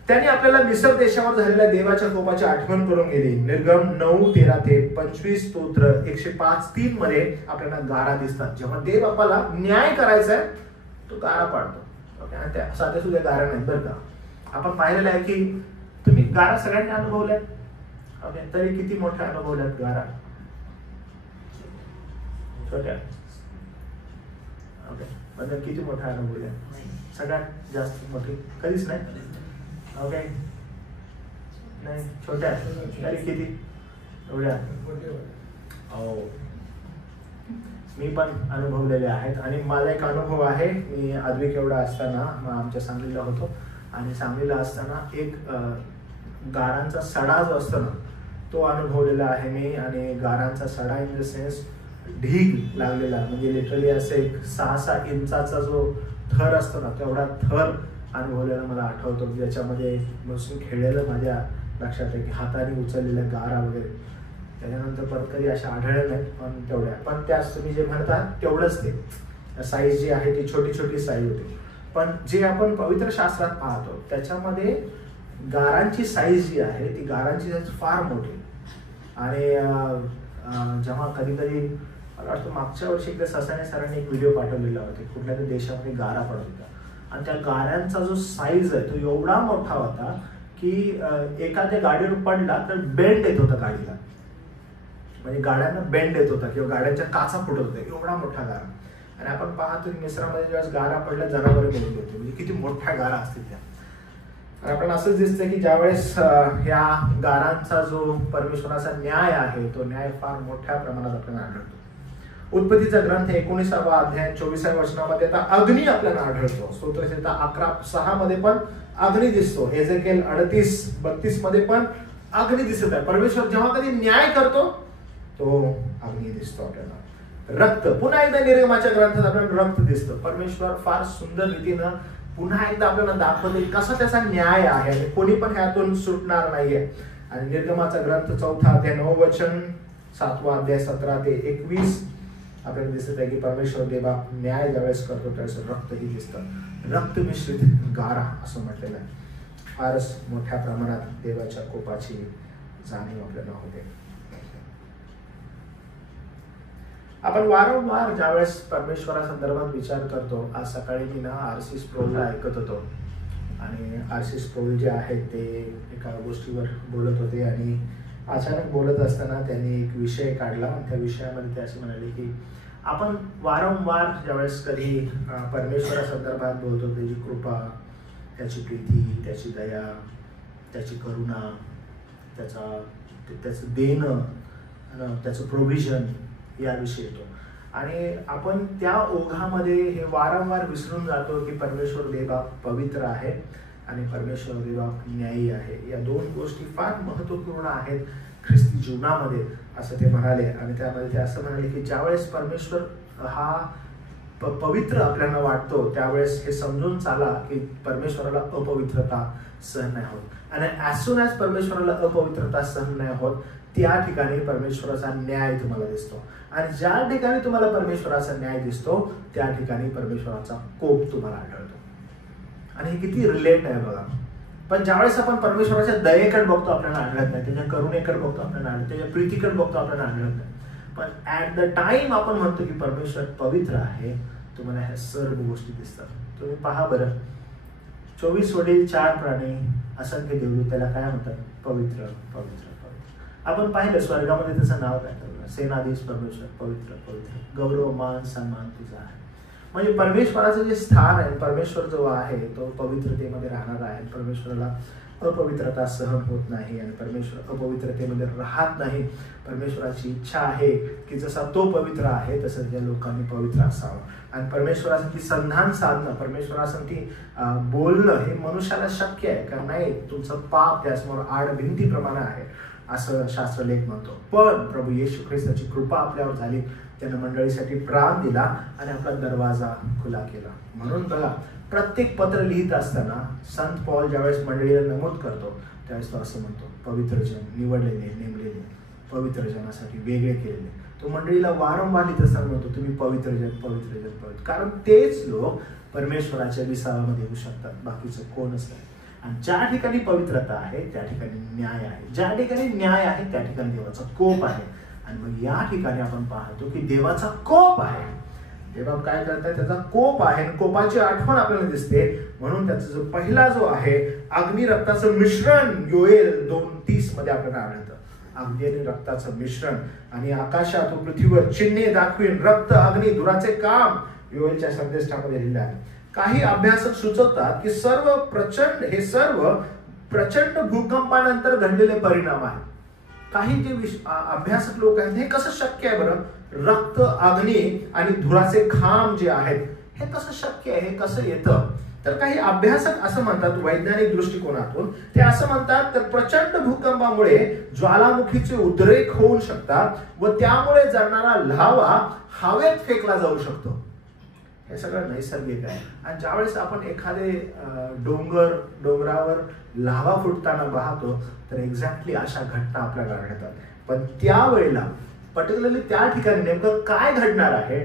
त्यांनी आपल्याला मिस्र देशावर झालेल्या देवाच्या कोपाची आठवण करून गेली. निर्गम 9:13 ते 25 स्तोत्र 105:3 मध्ये आपल्याला गारा दिसतात. जेव्हा देव आपल्याला न्याय करायचा आहे तो गारा पाडतो. आणि त्या साध्या सुद्धा गारा नाही बरं का. आपण पाहिलेलं आहे की तुम्ही गारा सगळ्यांनी अनुभवल्यात. ओके, तरी किती मोठ्या अनुभवल्यात गारा? छोट्या? ओके, म्हणजे किती मोठ्या अनुभवल्या? सगळ्यात जास्त मोठी कधीच नाही. ओके, नाही छोट्या तरी किती? एवढ्या? हो, मी पण अनुभवलेले आहेत. आणि माझा एक अनुभव आहे, मी आद्विक एवढा असताना आमच्या सांगलीला होतो आणि सांगलीला असताना एक गारांचा सडा जो असतो ना तो अनुभवलेला आहे मी. आणि गारांचा सडा इन द सेन्स ढीग लागलेला, म्हणजे लिटरली असं एक 6-6 इंचाचा जो थर असतो ना तेवढा थर अनुभवलेला मला आठवतो. ज्याच्यामध्ये बसून खेळलेलं माझ्या लक्षात आहे की हाताने उचललेल्या गारा वगैरे. त्याच्यानंतर परत कधी अशा आढळल्या नाहीत, पण तेवढ्या. पण त्याच तुम्ही जे म्हणतात तेवढंच ते साईज जी आहे ती छोटी छोटी साईज होती. पण जे आपण पवित्र शास्त्रात पाहतो त्याच्यामध्ये गारांची साईज जी आहे ती गारांची साईज फार मोठी. आणि जेव्हा कधी कधी मला वाटतं मागच्या वर्षी एकदा ससाने सरांनी एक व्हिडिओ पाठवलेला होता, कुठल्या तरी देशामध्ये गारा पडत होता आणि त्या गाड्यांचा जो साईज आहे तो एवढा मोठा होता की एखाद्या गाडीवर पडला तर बेंड येत होता गाडीला, म्हणजे गाड्यांना बेंड येत होता किंवा गाड्यांच्या काचा फुटत होत्या, एवढा मोठा गारा. आणि आपण पाहतो की मिस्रामध्ये ज्यावेळेस गारा पडल्या जनावरे मेली होती, म्हणजे किती मोठ्या गारा असतील त्या. आणि आपल्याला असंच दिसतं की ज्यावेळेस ह्या गारांचा जो परमेश्वराचा न्याय आहे तो न्याय फार मोठ्या प्रमाणात आपल्याला आढळतो. उत्पत्तीचा ग्रंथ 19 अध्याय 24 वचनामध्ये आता अग्नी आपल्याला आढळतो. स्तोत्रसंहिता 11:6 मध्ये पण अग्नी दिसतो. एजेकिएल 38:32 मध्ये पण अग्नी दिसत आहे. परमेश्वर जेव्हा कधी न्याय करतो तो अग्नी दिसतो आपल्याला. रक्त, पुन्हा एकदा निर्गमाच्या ग्रंथात आपल्याला रक्त दिसतं. परमेश्वर फार सुंदर रीतीनं पुन्हा एकदा आपल्याला दाखवते कसा त्याचा न्याय आहे आणि कोणी पण ह्यातून सुटणार नाहीये. आणि निर्गमाचा ग्रंथ 4 अध्याय 9 वचन, 7 अध्याय 17 ते 21 आपल्याला दिसत आहे की परमेश्वर देवा न्याय ज्यावेळेस करतो त्यावेळेस रक्तही दिसतं. रक्त मिश्रित गारा असं म्हटलेलं आहे. फारच मोठ्या प्रमाणात देवाच्या कोपाची जाणीव आपल्याला होते. आपण वारंवार ज्यावेळेस परमेश्वरा संदर्भात विचार करतो, आज सकाळी मी ना आर.सी. स्प्रोलला ऐकत होतो आणि आर.सी. स्प्रोल जे आहेत ते एका गोष्टीवर बोलत होते आणि अचानक बोलत असताना त्यांनी एक विषय काढला आणि त्या विषयामध्ये ते असे म्हणाले की आपण वारंवार ज्यावेळेस कधी परमेश्वरासंदर्भात बोलतो, त्याची कृपा, त्याची प्रीती, त्याची दया, त्याची करुणा, त्याचं देणं, त्याचं प्रोव्हिजन याविषयी येतो. आणि आपण त्या ओघामध्ये हे वारंवार विसरून जातो की परमेश्वर देवा पवित्र आहे आणि परमेश्वर देवा न्यायी आहे. या दोन गोष्टी फार महत्त्वपूर्ण आहेत ख्रिस्ती जीवनामध्ये, असं ते म्हणाले. आणि त्यामध्ये ते असं म्हणाले की ज्यावेळेस परमेश्वर हा पवित्र आपल्याला वाटतो त्यावेळेस हे समजून चाला की परमेश्वराला अपवित्रता सहन नाही होत. आणि ॲज सून ॲज परमेश्वराला अपवित्रता सहन नाही होत त्या ठिकाणी परमेश्वराचा न्याय तुम्हाला दिसतो. आणि ज्या ठिकाणी तुम्हाला परमेश्वराचा न्याय दिसतो त्या ठिकाणी परमेश्वराचा कोप तुम्हाला आढळतो. आणि हे किती रिलेट आहे बघा. पण ज्यावेळेस आपण परमेश्वराच्या दयेकडे बघतो आपल्याला आढळत नाही, त्याच्या करुणेकडे बघतो आपल्याला आढळत, त्याच्या प्रीतीकडे बघतो आपल्याला आढळत नाही. पण ऍट द टाइम आपण म्हणतो की परमेश्वर पवित्र आहे, तुम्हाला ह्या सर्व गोष्टी दिसतात. तुम्ही पहा बरं, 24 वडील 4 प्राणी असंख्य देवदूत त्याला काय म्हणतात? पवित्र पवित्र पवित्र. आपण पाहिलं स्वर्गामध्ये त्याचं नाव काय ठेवलं? सेनाधीश परमेश्वर पवित्र पवित्र, गौरव मान सन्मान तुझा आहे. म्हणजे परमेश्वराचं जे स्थान आहे, परमेश्वर जो आहे तो पवित्रतेमध्ये राहणार आहे. परमेश्वराला अपवित्रता सहन होत नाही आणि परमेश्वर अपवित्रतेमध्ये राहत नाही. परमेश्वराची इच्छा आहे की जसा तो पवित्र आहे तसं त्या लोकांनी पवित्र असावं. आणि परमेश्वरासाठी संधान साधणं, परमेश्वरासाठी बोलणं हे मनुष्याला शक्य आहे का? नाही, तुमचं पाप त्यासमोर आड भिंतीप्रमाणे आहे असं शास्त्रलेख म्हणतो. पण प्रभू येशू ख्रिस्ताची कृपा आपल्यावर झाली, त्यानं मंडळीसाठी प्राण दिला आणि आपला दरवाजा खुला केला. म्हणून बघा, प्रत्येक पत्र लिहित असताना संत पॉल ज्यावेळेस मंडळीला नमूद करतो त्यावेळेस तो असं म्हणतो, पवित्र जन, निवडलेले, नेमलेले, पवित्र जनासाठी वेगळे केलेले. तो मंडळीला वारंवार लिहित असताना म्हणतो, तुम्ही पवित्र जन, पवित्र जन, पवित्र. कारण तेच लोक परमेश्वराच्या विसाव्यामध्ये येऊ शकतात, बाकीचं कोणच नाही. आणि ज्या ठिकाणी पवित्रता आहे त्या ठिकाणी न्याय आहे, ज्या ठिकाणी न्याय आहे त्या ठिकाणी देवाचा कोप आहे. आणि मग या ठिकाणी आपण पाहतो की देवाचा कोप आहे. देवा काय करताय? त्याचा कोप आहे. कोपाची आठवण आपल्याला दिसते. म्हणून त्याचा जो पहिला जो आहे अग्नी रक्ताचं मिश्रण, योएल 2:30 मध्ये आपल्याला आढळतं. अग्नी आणि रक्ताचं मिश्रण. आणि आकाशात पृथ्वीवर चिन्हे दाखवीन, रक्त, अग्नी, धुराचे काम, योएलच्या संदेशामध्ये लिहिलं आहे. काही अभ्यासक सुचवतात की हे सर्व प्रचंड भूकंपानंतर घडलेले परिणाम आहेत. काही जे अभ्यासक लोक आहेत, हे कसं शक्य आहे बरं? रक्त, अग्नी आणि धुराचे खांब जे आहेत हे कसं शक्य आहे, हे कसं येतं? तर काही अभ्यासक असं म्हणतात, वैज्ञानिक दृष्टिकोनातून ते असं म्हणतात, तर प्रचंड भूकंपामुळे ज्वालामुखीचे उद्रेक होऊ शकतात व त्यामुळे जळणारा लावा हवेत फेकला जाऊ शकतो. हे सगळं नैसर्गिक आहे. आणि ज्यावेळेस आपण एखादे डोंगरावर लावा फुटताना पाहतो तर एक्झॅक्टली अशा घटना आपल्याला आढळतात. पण त्यावेळेला पर्टिक्युलरली त्या ठिकाणी नेमकं काय घडणार आहे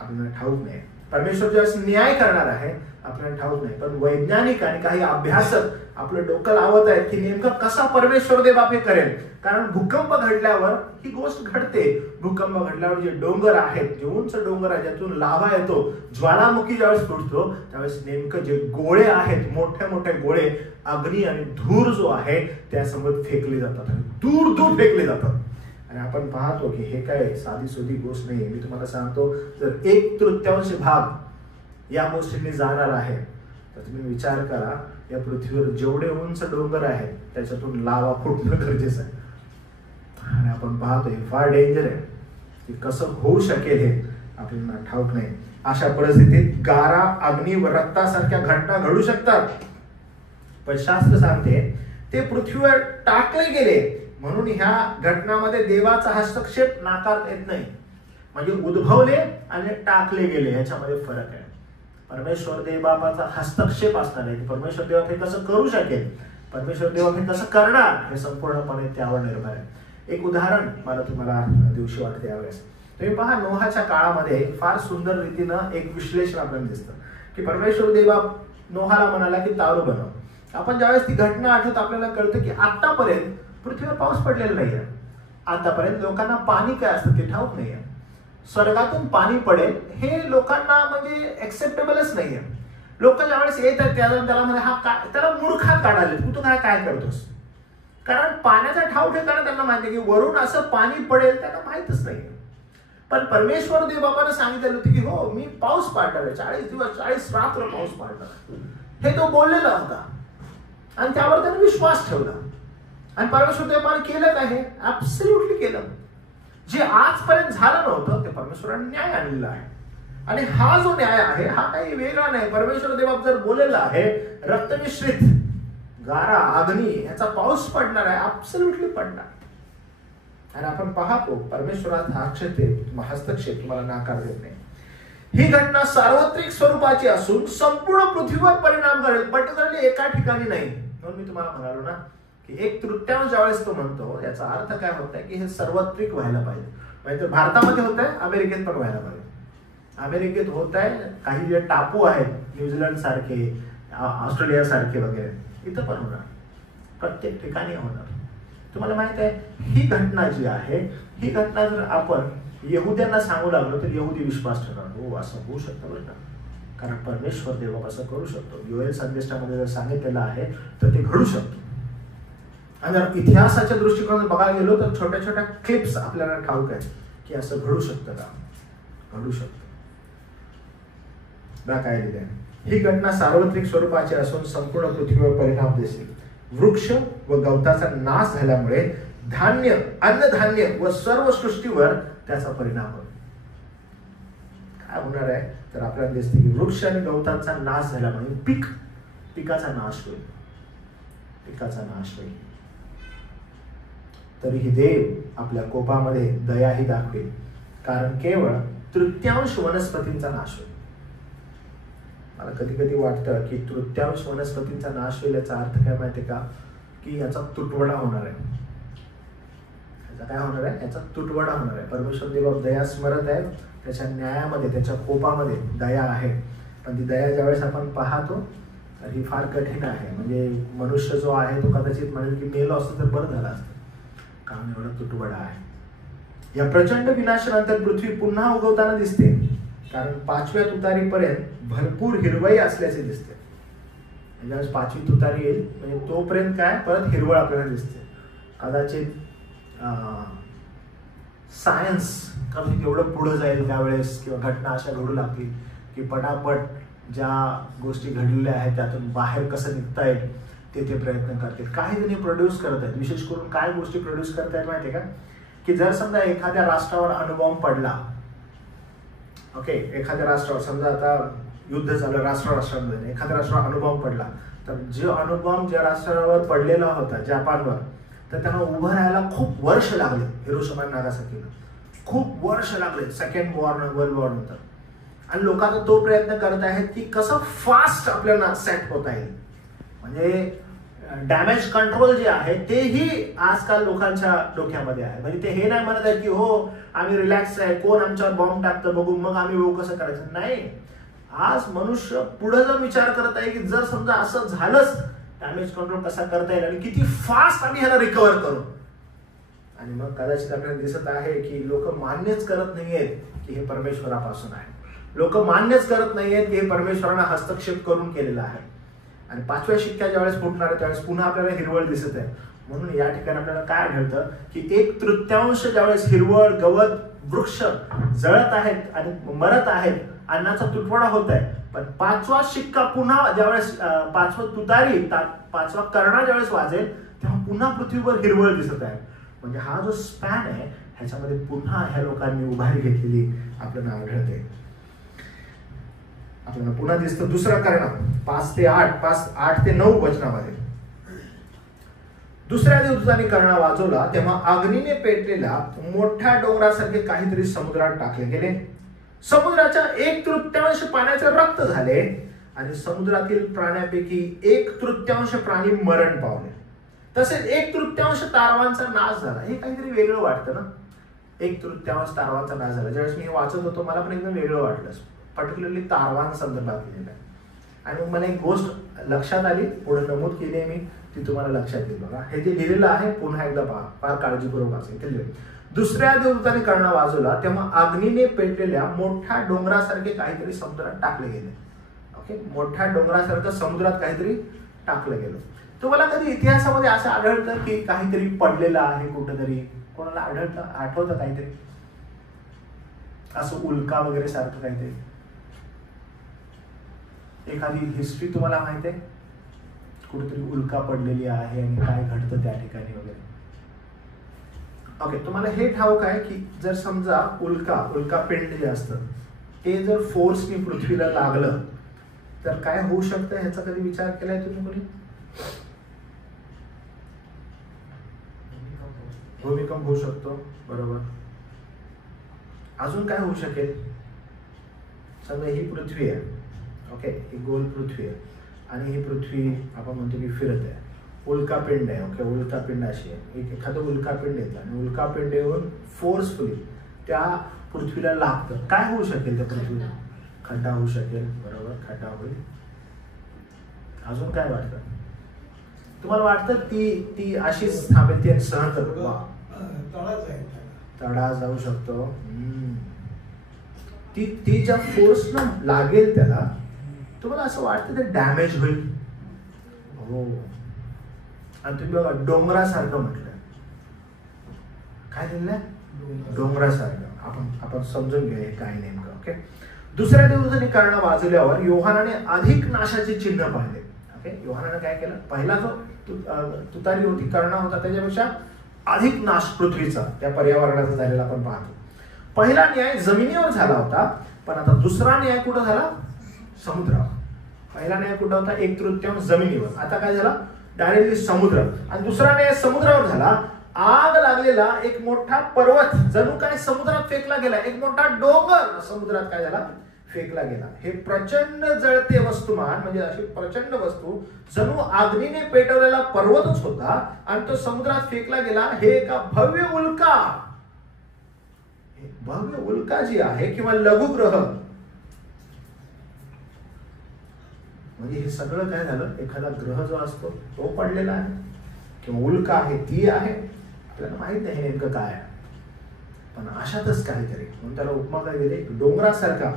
आपल्याला ठाऊक नाही. परमेश्वर ज्यावेळेस न्याय करणार आहे आपल्याला ठाऊक नाही. पण वैज्ञानिक आणि काही अभ्यासक आपलं डोकं लावत आहेत की नेमकं कसा परमेश्वर देव हे करेल. कारण भूकंप घडल्यावर ही गोष्ट घडते. भूकंप घडल्यावर जे डोंगर आहेत, जे उंच डोंगर आहे, ज्यातून लावा येतो, ज्वालामुखी ज्यावेळेस फुटतो त्यावेळेस नेमकं जे गोळे आहेत, मोठे मोठे गोळे, अग्नी आणि धूर जो आहे त्यासमोर फेकले जातात आणि दूर दूर फेकले जातात. आणि आपण पाहतो की हे काय साधी सोधी गोष्ट नाही. मी तुम्हाला सांगतो, जर 1/3 भाग या गोष्टींनी जाणार आहे तर तुम्ही विचार करा, या पृथ्वीवर जेवढे उंच डोंगर आहेत त्याच्यातून लावा फुटणं गरजेचं आहे. आणि आपण पाहतोय फार डेंजर आहे. की कसं होऊ शकेल हे आपल्याला ठाऊक नाही. अशा परिस्थितीत गारा, अग्नी व रक्तासारख्या घटना घडू शकतात. पण शास्त्र सांगते ते पृथ्वीवर टाकले गेले म्हणून ह्या घटनामध्ये देवाचा हस्तक्षेप नाकारता येत नाही. म्हणजे उद्भवले आणि टाकले गेले याच्यामध्ये फरक आहे. परमेश्वर देव बापाचा हस्तक्षेप असणार आहे. परमेश्वर देव हे कसं करू शकेल, परमेश्वर देव हे कसं करणार, हे संपूर्णपणे त्यावर निर्भर आहे. एक उदाहरण मला तुम्हाला दिवशी वाटते यावेळेस. तुम्ही पहा, नोहाच्या काळामध्ये फार सुंदर रीतीनं एक विश्लेषण आपल्याला दिसतं की परमेश्वर देवा नोहाला म्हणाला की तारू बनव. आपण ज्यावेळेस ती घटना आठवत आपल्याला कळतं की आतापर्यंत पृथ्वीवर पाऊस पडलेला नाहीये. आतापर्यंत लोकांना पाणी काय असतं ते ठाऊक नाहीये. स्वर्गातून पाणी पडेल हे लोकांना म्हणजे एक्सेप्टेबलच नाहीये. लोक ज्यावेळेस येतात त्याला म्हणजे हा काय, त्याला मूर्खात काढाले, तू काय करतोस. कारण पाण्याचा ठाव ठिकाणा त्यांना माहिती की वरून असं पाणी पडेल त्यांना माहितच नाहीये. पण परमेश्वर देव बाबाने सांगितलेलं होतं की हो मी पाऊस पाडणार आहे, 40 दिवस 40 रात्र पाऊस पाडणार आहे, हे तो बोललेला होता. आणि त्यावर त्याने विश्वास ठेवला. आणि परमेश्वर देवाने केलं काय? हे ऍब्सोल्युटली केलं. जे आजपर्यंत झालं नव्हतं ते परमेश्वराने न्याय आणलेला आहे. आणि हा जो न्याय आहे हा काही वेगळा नाही. परमेश्वर देवा जर बोललेला आहे रक्तमिश्रित गारा अग्नी याचा पाऊस पडणार आहे, ऍब्सोल्युटली पडणार. आणि आपण पाहतो परमेश्वराचा हस्तक्षेप तुम्हाला नाकार देत नाही. ही घटना सार्वत्रिक स्वरूपाची असून संपूर्ण पृथ्वीवर परिणाम करेल, पर्टिक्युलरली एका ठिकाणी नाही. म्हणून मी तुम्हाला म्हणालो ना की 1/3 ज्यावेळेस तो म्हणतो याचा अर्थ काय होत आहे की हे सार्वत्रिक व्हायला पाहिजे. म्हणजे भारतामध्ये होत आहे, अमेरिकेत पण व्हायला पाहिजे. अमेरिकेत होत आहे, काही जे टापू आहेत न्यूझीलंड सारखे, ऑस्ट्रेलिया सारखे वगैरे, इथं पण होणार, प्रत्येक ठिकाणी होणार. तुम्हाला माहित आहे ही घटना जी आहे ही घटना जर आपण यहुद्यांना सांगू लागलो तर यहुदी विश्वास ठेवणार, हो असं होऊ शकतं बरं का, कारण परमेश्वर देव असं करू शकतो. योएल संदेशामध्ये जर सांगितलेलं आहे तर ते घडू शकतो. आणि जर इतिहासाच्या दृष्टिकोनातून बघायला गेलो तर छोट्या छोट्या क्लिप्स आपल्याला ठाऊक आहेत की असं घडू शकतं का, घडू शकतं. काय लिहिलंय? ही घटना सार्वत्रिक स्वरूपाची असून संपूर्ण पृथ्वीवर परिणाम दिसेल. वृक्ष व गवताचा नाश झाल्यामुळे धान्य, अन्नधान्य व सर्व सृष्टीवर त्याचा परिणाम होईल. काय होणार आहे तर आपल्याला दिसते की वृक्ष आणि गवताचा नाश झाल्यामुळे पिकाचा नाश होईल, पिकाचा नाश होईल. तरीही देव आपल्या कोपामध्ये दयाही दाखवेल, कारण केवळ 1/3 वनस्पतींचा नाश होईल. मला कधी कधी वाटतं की 1/3 वनस्पतींचा नाश होईल याचा अर्थ काय माहितीये का, की याचा तुटवडा होणार आहे. याचा काय होणार आहे? याचा तुटवडा होणार आहे. परमेश्वर देव दया स्मरत आहे, त्याच्या न्यायामध्ये त्याच्या कोपामध्ये दया आहे. पण ती दया ज्यावेळेस आपण पाहतो तर ही फार कठीण आहे. म्हणजे मनुष्य जो आहे तो कदाचित म्हणेल की मेलो असतं तर बरं झालं असतं, कारण एवढा तुटवडा आहे. या प्रचंड विनाशानंतर पृथ्वी पुन्हा उगवताना दिसते, कारण 5व्या तुतारीपर्यंत भरपूर हिरवाई असल्याचे दिसते. ज्यावेळेस 5वी तुतारी येईल म्हणजे तोपर्यंत काय परत हिरवळ आपल्याला दिसते. कदाचित सायन्स कमी एवढं पुढे जाईल त्यावेळेस, किंवा घटना अशा घडू लागतील की पटापट ज्या गोष्टी घडलेल्या आहेत त्यातून बाहेर कसं निघता येईल ते प्रयत्न करतील. काही जणी प्रोड्यूस करत आहेत. विशेष करून काय गोष्टी प्रोड्यूस करतायत माहितीये का, की जर समजा एखाद्या राष्ट्रावर अणुबॉम्ब पडला, ओके, एखाद्या राष्ट्रावर समजा आता युद्ध झालं राष्ट्रांमध्ये, एखाद्या राष्ट्रावर अणुबॉम्ब पडला तर जो अणुबॉम्ब ज्या राष्ट्रावर पडलेला होता जपानवर, तर त्यांना उभं राहायला खूप वर्ष लागले. हिरोशिमा आणि नागासाकीला खूप वर्ष लागले सेकंड वर्ल्ड वॉर नंतर. आणि लोक आता तो प्रयत्न करत आहेत की कसं फास्ट आपल्याला सेट होता येईल. म्हणजे डॅमेज कंट्रोल जे आहे तेही आजकाल लोकांच्या डोक्यामध्ये आहे. म्हणजे ते हे नाही म्हणत आहे की हो आम्ही रिलॅक्स आहे, कोण आमच्यावर बॉम्ब टाकतं बघू मग आम्ही बघू कसं करायचं. नाही, आज मनुष्य पुढे जर विचार करत आहे की जर समजा असं झालंच डॅमेज कंट्रोल कसा करता येईल आणि किती फास्ट आम्ही ह्याला रिकव्हर करू. आणि मग कदाचित आपल्याला दिसत आहे की लोक मान्यच करत नाहीयेत की हे परमेश्वरापासून आहे. लोक मान्यच करत नाहीयेत की हे परमेश्वराने हस्तक्षेप करून केलेलं आहे. आणि 5व्या शिक्क्या ज्यावेळेस फुटणार आहे त्यावेळेस पुन्हा आपल्याला हिरवळ दिसत आहे. म्हणून या ठिकाणी आपल्याला काय आढळतं की 1/3 ज्यावेळेस हिरवळ गवत वृक्ष जळत आहेत आणि मरत आहेत, अन्नाचा तुटवडा होत आहे, पण 5वा शिक्का पुन्हा ज्यावेळेस 5वा तुतारी 5वा कर्णा ज्यावेळेस वाजेल तेव्हा पुन्हा पृथ्वीवर हिरवळ दिसत आहे. म्हणजे हा जो स्पॅन आहे ह्याच्यामध्ये पुन्हा ह्या लोकांनी उभारी घेतलेली आपल्याला आढळते. आपल्याला पुन्हा दिसतं दुसरा कर्ण 5 ते 9 वचनामध्ये. दुसऱ्या दिवसाने कर्ण वाजवला तेव्हा अग्नीने पेटलेल्या मोठ्या डोंगरासारखे काहीतरी समुद्रात टाकले गेले. समुद्राच्या 1/3 पाण्याचे रक्त झाले आणि समुद्रातील प्राण्यांपैकी 1/3 प्राणी मरण पावले. तसेच 1/3 तारवांचा नाश झाला. हे काहीतरी वेगळं वाटतं ना, 1/3 तारवांचा नाश झाला. ज्यावेळेस मी हे वाचत होतो मला पण एकदम वेगळं वाटलं, पर्टिक्युलरली तारवां संदर्भात लिहिलेलं आहे. आणि मग मला एक गोष्ट लक्षात आली, पुढे नमूद केली आहे मी, ती तुम्हाला लक्षात येईल. बघा हे जे लिहिलेलं आहे पुन्हा एकदा पहा, फार काळजीपूर्वक वाचा. दुसऱ्या देवदूताने कर्ण वाजवला तेव्हा अग्नीने पेटलेल्या मोठ्या डोंगरासारखे काहीतरी समुद्रात टाकले गेले. ओके, मोठ्या डोंगरासारखं समुद्रात काहीतरी टाकलं गेलं. तुम्हाला कधी इतिहासामध्ये असं आढळतं की काहीतरी पडलेलं आहे कुठेतरी? कोणाला आढळतं, आठवतं काहीतरी? असं उल्का वगैरे सारखं काहीतरी? एखादी हिस्ट्री तुम्हाला माहिती आहे? कुठेतरी उल्का पडलेली आहे आणि काय घडतं त्या ठिकाणी वगैरे? ओके, तुम्हाला हे ठाऊक आहे की जर समजा उल्का पिंड जे असतं ते जर फोर्सनी पृथ्वीला लागलं तर काय होऊ शकतं ह्याचा कधी विचार केलाय तुम्ही कोणी? भूमिकंप होऊ शकतो, बरोबर. अजून काय होऊ शकेल? समजा ही पृथ्वी आहे, ओके, ही गोल पृथ्वी आहे आणि ही पृथ्वी आपण म्हणतो की फिरत आहे, उल्कापिंड आहे, ओके, उल्कापिंड अशी आहे, एखादं उल्कापिंड येतं आणि उल्कापिंड येऊन फोर्सफुली त्या पृथ्वीला लागतं. काय होऊ शकेल त्या पृथ्वीला? खड्डा होऊ शकेल, बरोबर, खड्डा होईल. अजून काय वाटतं तुम्हाला? वाटतं ती अशीच थांबेल, ती सहन करतो? तडा जाऊ शकतो. ती ज्या फोर्सनं लागेल त्याला, तुम्हाला असं वाटतं ते डॅमेज होईल? हो. आणि तुम्ही बघा डोंगरासारखं म्हटलं, काय दिलंय? डोंगरासारखं. आपण समजून घेऊया काय नेमकं. ओके, दुसऱ्या दिवसाने कर्ण वाजवल्यावर योहानाने अधिक नाशाचे चिन्ह पाहिले. ओके, योहानाने काय केलं? पहिला जो तुतारी होती, कर्ण होता, त्याच्यापेक्षा अधिक नाश पृथ्वीचा, त्या पर्यावरणाचा झालेला आपण पाहतो. पहिला न्याय जमिनीवर झाला होता, पण आता दुसरा न्याय कुठं झाला? समुद्रावर. पहिला न्याय कुठं होता? 1/3 जमिनीवर. आता काय झाला? डायरेक्टली समुद्र. आणि दुसरा न्याय समुद्रावर झाला. आग लागलेला एक मोठा पर्वत जणू काय समुद्रात फेकला गेला, एक मोठा डोंगर समुद्रात काय झाला? फेकला गेला. हे प्रचंड जळते वस्तुमान, म्हणजे अशी प्रचंड वस्तू जणू अग्नीने पेटवलेला पर्वतच होता आणि तो समुद्रात फेकला गेला. हे एका भव्य उल्का जी आहे किंवा लघुग्रह, म्हणजे हे सगळं काय झालं? एखादा ग्रह जो असतो तो पडलेला आहे किंवा उल्का आहे ती आहे, आपल्याला माहित नाही हे नेमकं काय आहे, पण अशातच काहीतरी. म्हणून त्याला उपमा काय दिली? डोंगरासारखा,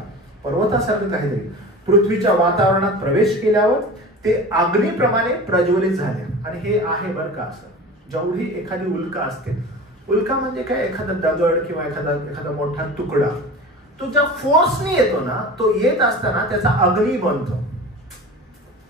पर्वतासारखं काहीतरी पृथ्वीच्या वातावरणात प्रवेश केल्यावर ते अग्नीप्रमाणे प्रज्वलित झाले. आणि हे आहे बरं का असं, जेवढी एखादी उल्का असते, उल्का म्हणजे काय? एखादा दगड किंवा एखादा मोठा तुकडा, तो ज्या फोर्सने येतो ना, तो येत असताना त्याचा अग्नी बनतो,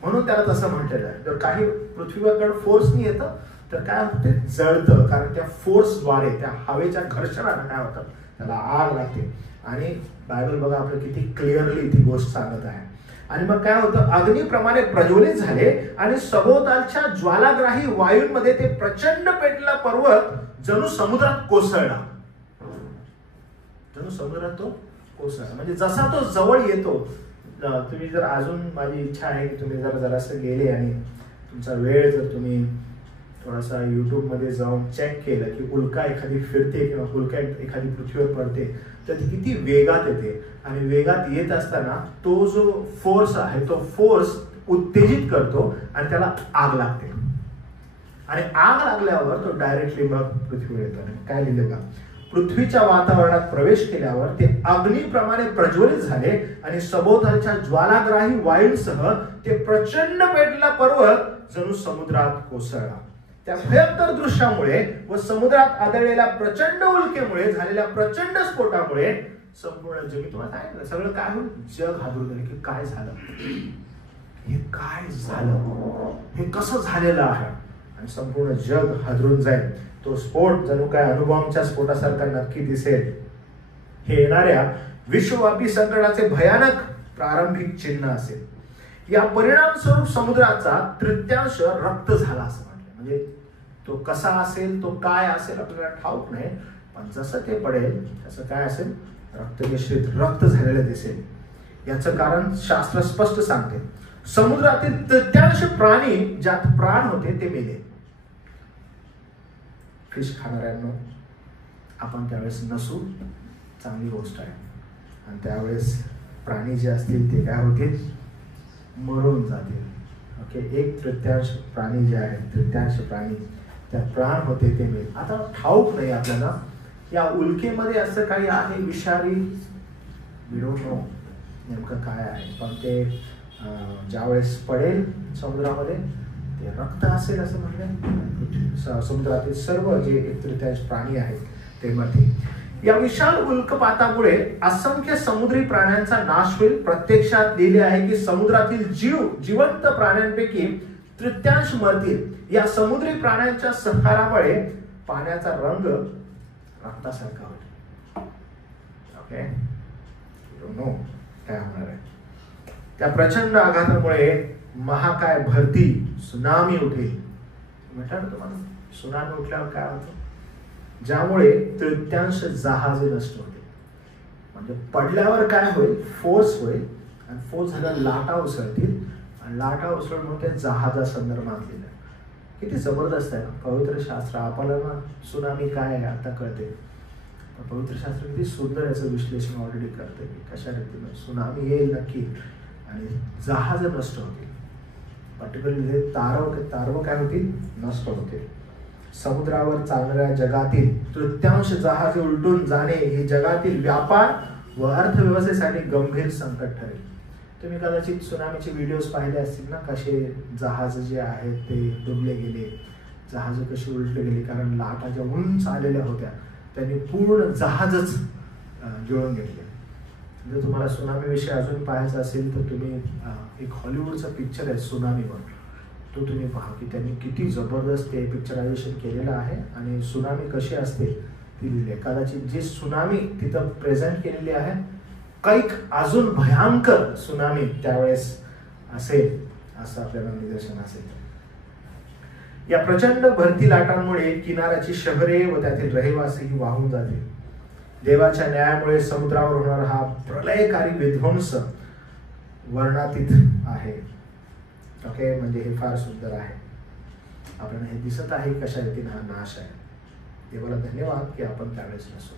म्हणून त्याला तसं म्हटलेलं आहे. जर काही पृथ्वीवर फोर्सने येतं तर काय होतं? ते जळतं, कारण त्या फोर्सद्वारे, त्या हवेच्या घर्षणाने काय होतं? त्याला आग लागते. आणि बायबल बघा आपलं किती क्लिअरली ती गोष्ट सांगत आहे. आणि मग काय होतं? अग्नीप्रमाणे प्रज्वलित झाले आणि सभोवतालच्या ज्वालाग्राही वायूंमध्ये ते प्रचंड पेटलेला पर्वत जणू समुद्रात कोसळला. तो कोसळला. म्हणजे जसा तो जवळ येतो, तुम्ही जर अजून, माझी इच्छा आहे की तुम्ही जरासं गेले आणि तुमचा वेळ जर तुम्ही थोडासा युट्यूबमध्ये जाऊन चेक केलं की उल्का एखादी फिरते किंवा उल्का एखादी पृथ्वीवर पडते तर ती किती वेगात येते, आणि वेगात येत असताना तो जो फोर्स आहे तो फोर्स उत्तेजित करतो आणि त्याला आग लागते. आणि आग लागल्यावर तो डायरेक्टली मग पृथ्वीवर येतो. काय लिहिलं का? पृथ्वीच्या वातावरणात प्रवेश केल्यावर ते अग्नीप्रमाणे प्रज्वलित झाले आणि सभोवतालच्या ज्वालाग्राही वायूंसह ते प्रचंड पेटलेला पर्वत जणू समुद्रात कोसळला. त्या भयंकर दृश्यामुळे व समुद्रात आदळलेल्या प्रचंड उल्केमुळे झालेल्या प्रचंड स्फोटामुळे संपूर्ण जग, तुम्हाला काय सगळं काय होईल? जग हादरून गेलं की काय झालं, हे काय झालं, हे कसं झालेलं आहे, आणि संपूर्ण जग हादरून जाईल. तो स्फोट जणू काय अणुबॉम्बच्या स्फोटासारखा नक्की दिसेल. हे येणाऱ्या विश्वव्यापी संकटाचे भयानक प्रारंभिक चिन्ह असेल. या परिणाम स्वरूप समुद्राचा 1/3 रक्त झाला असं म्हटलं. म्हणजे तो कसा असेल, तो काय असेल आपल्याला ठाऊक नाही, पण जसं ते पडेल तसं काय असेल? रक्तमिश्रित, रक्त झालेलं दिसेल. याचं कारण शास्त्र स्पष्ट सांगते. समुद्रातील 1/3 प्राणी ज्यात प्राण होते ते मेले. फिश खाणाऱ्यांनो, आपण त्यावेळेस नसू, चांगली गोष्ट आहे. आणि त्यावेळेस प्राणी जे असतील ते काय होतील? मरून जातील. ओके, 1/3 प्राणी जे आहेत, 1/3 प्राणी त्यात प्राण होते ते मेले. आता ठाऊक नाही आपल्याला या उल्केमध्ये असं काही आहे विषारी, वी डोंट नो नेमकं काय आहे, पण ते ज्यावेळेस पडेल समुद्रामध्ये ते रक्त असेल असं म्हटलं. समुद्रातील सर्व जे 1/3 प्राणी आहेत ते मरतील. या विशाल उल्कपातामुळे असंख्य समुद्री प्राण्यांचा नाश होईल. प्रत्यक्षात लिहिले आहे की समुद्रातील जिवंत प्राण्यांपैकी तृतीयांश मरतील. या समुद्री प्राण्यांच्या संहारामुळे पाण्याचा रंग रक्तासारखा होईल. ओके, नो काय होणार आहे. त्या प्रचंड आघातामुळे महाकाय भरती सुनामी उठेल. म्हटलं ना तुम्हाला, सुनामी उठल्यावर काय होतं, ज्यामुळे तृतीयांश जहाजे नष्ट होते. म्हणजे पडल्यावर काय होईल, फोर्स होईल आणि फोर्स झाल्यावर लाटा उसळतील आणि लाटा उसळून त्या जहाजासंदर्भात लिहिलं. किती जबरदस्त आहे ना पवित्र शास्त्र. आपल्याला सुनामी काय आहे आता कळते. पवित्र शास्त्र किती सुंदर याचं विश्लेषण ऑलरेडी करते की कशा रीतीनं सुनामी येईल नक्की आणि जहाज नष्ट होतील. पर्टिक्युलरली तारव काय होतील, नष्ट होतील. समुद्रावर चालणाऱ्या जगातील तृतीयांश जहाजे उलटून जाणे हे जगातील व्यापार व अर्थव्यवस्थेसाठी गंभीर संकट ठरेल. तुम्ही कदाचित सुनामीचे व्हिडिओज पाहिले असतील ना, कसे जहाज जे आहेत ते डुबले गेले, जहाज कशी उलटले गेली, कारण लाटा ज्या उंच आलेल्या होत्या त्यांनी पूर्ण जहाजच गिळून घेतले. जर तुम्हाला सुनामीविषयी अजून पाहायचं असेल तर तुम्ही एक हॉलिवूडचा पिक्चर आहे सुनामीवर, तो तुम्ही पहा की त्यांनी किती जबरदस्त ते पिक्चरायझेशन केलेलं आहे आणि सुनामी कशी असते ती लिहिली आहे. कदाचित जी सुनामी तिथं प्रेझेंट केलेली आहे कैक अजून भयंकर सुनामी त्यावेळेस असेल असं आपल्याला निदर्शन असेल. या प्रचंड भरती लाटांमुळे किनाऱ्याची शहरे व त्यातील रहिवासीही वाहून जातील. देवाच्या न्यायामुळे समुद्रावर होणारा हा प्रलयकारी विध्वंस वर्णातीत आहे. ओके, म्हणजे हे फार सुंदर आहे. आपल्याला हे दिसत आहे कशा रीतीने हा नाश आहे. देवाला धन्यवाद की आपण त्यावेळेस नसो.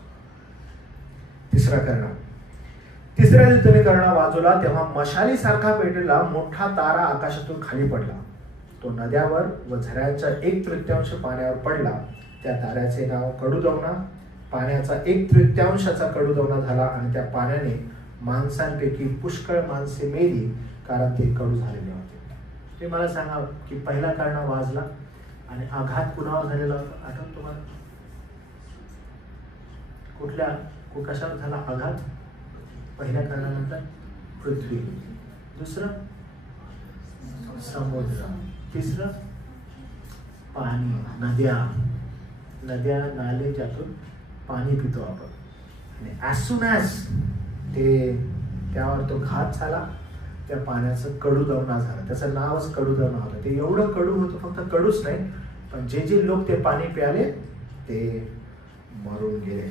तिसऱ्या दिवशी करणा वाजवला तेव्हा मशालीसारखा पेटलेला मोठा तारा आकाशातून खाली पडला. तो नद्यावर व झऱ्यांच्या 1/3 पाण्यावर पडला. त्या ताऱ्याचे नाव कडुदवना. पाण्याचा 1/3 कडुदवना झाला आणि त्या पाण्याने माणसांपैकी पुष्कळ माणसे मेली, कारण ते कडू झालेले होते. ते मला सांगा की पहिला करणा वाजला आणि आघात कुणावर झालेला आठवत तुम्हाला? कशावर झाला आघात? पहिल्या करणानंतर पृथ्वी, दुसरं समुद्र, तिसरं पाणी, नद्या नाले ज्यातून पाणी पितो आपण. आणि ॲज सून ॲज त्यावर तो घात झाला, त्या पाण्याचं कडुदवना झालं. त्याचं नावच कडुदवना होतं. ते एवढं कडू होतं, फक्त कडूच नाही पण जे लोक ते पाणी प्याले ते मरून गेले.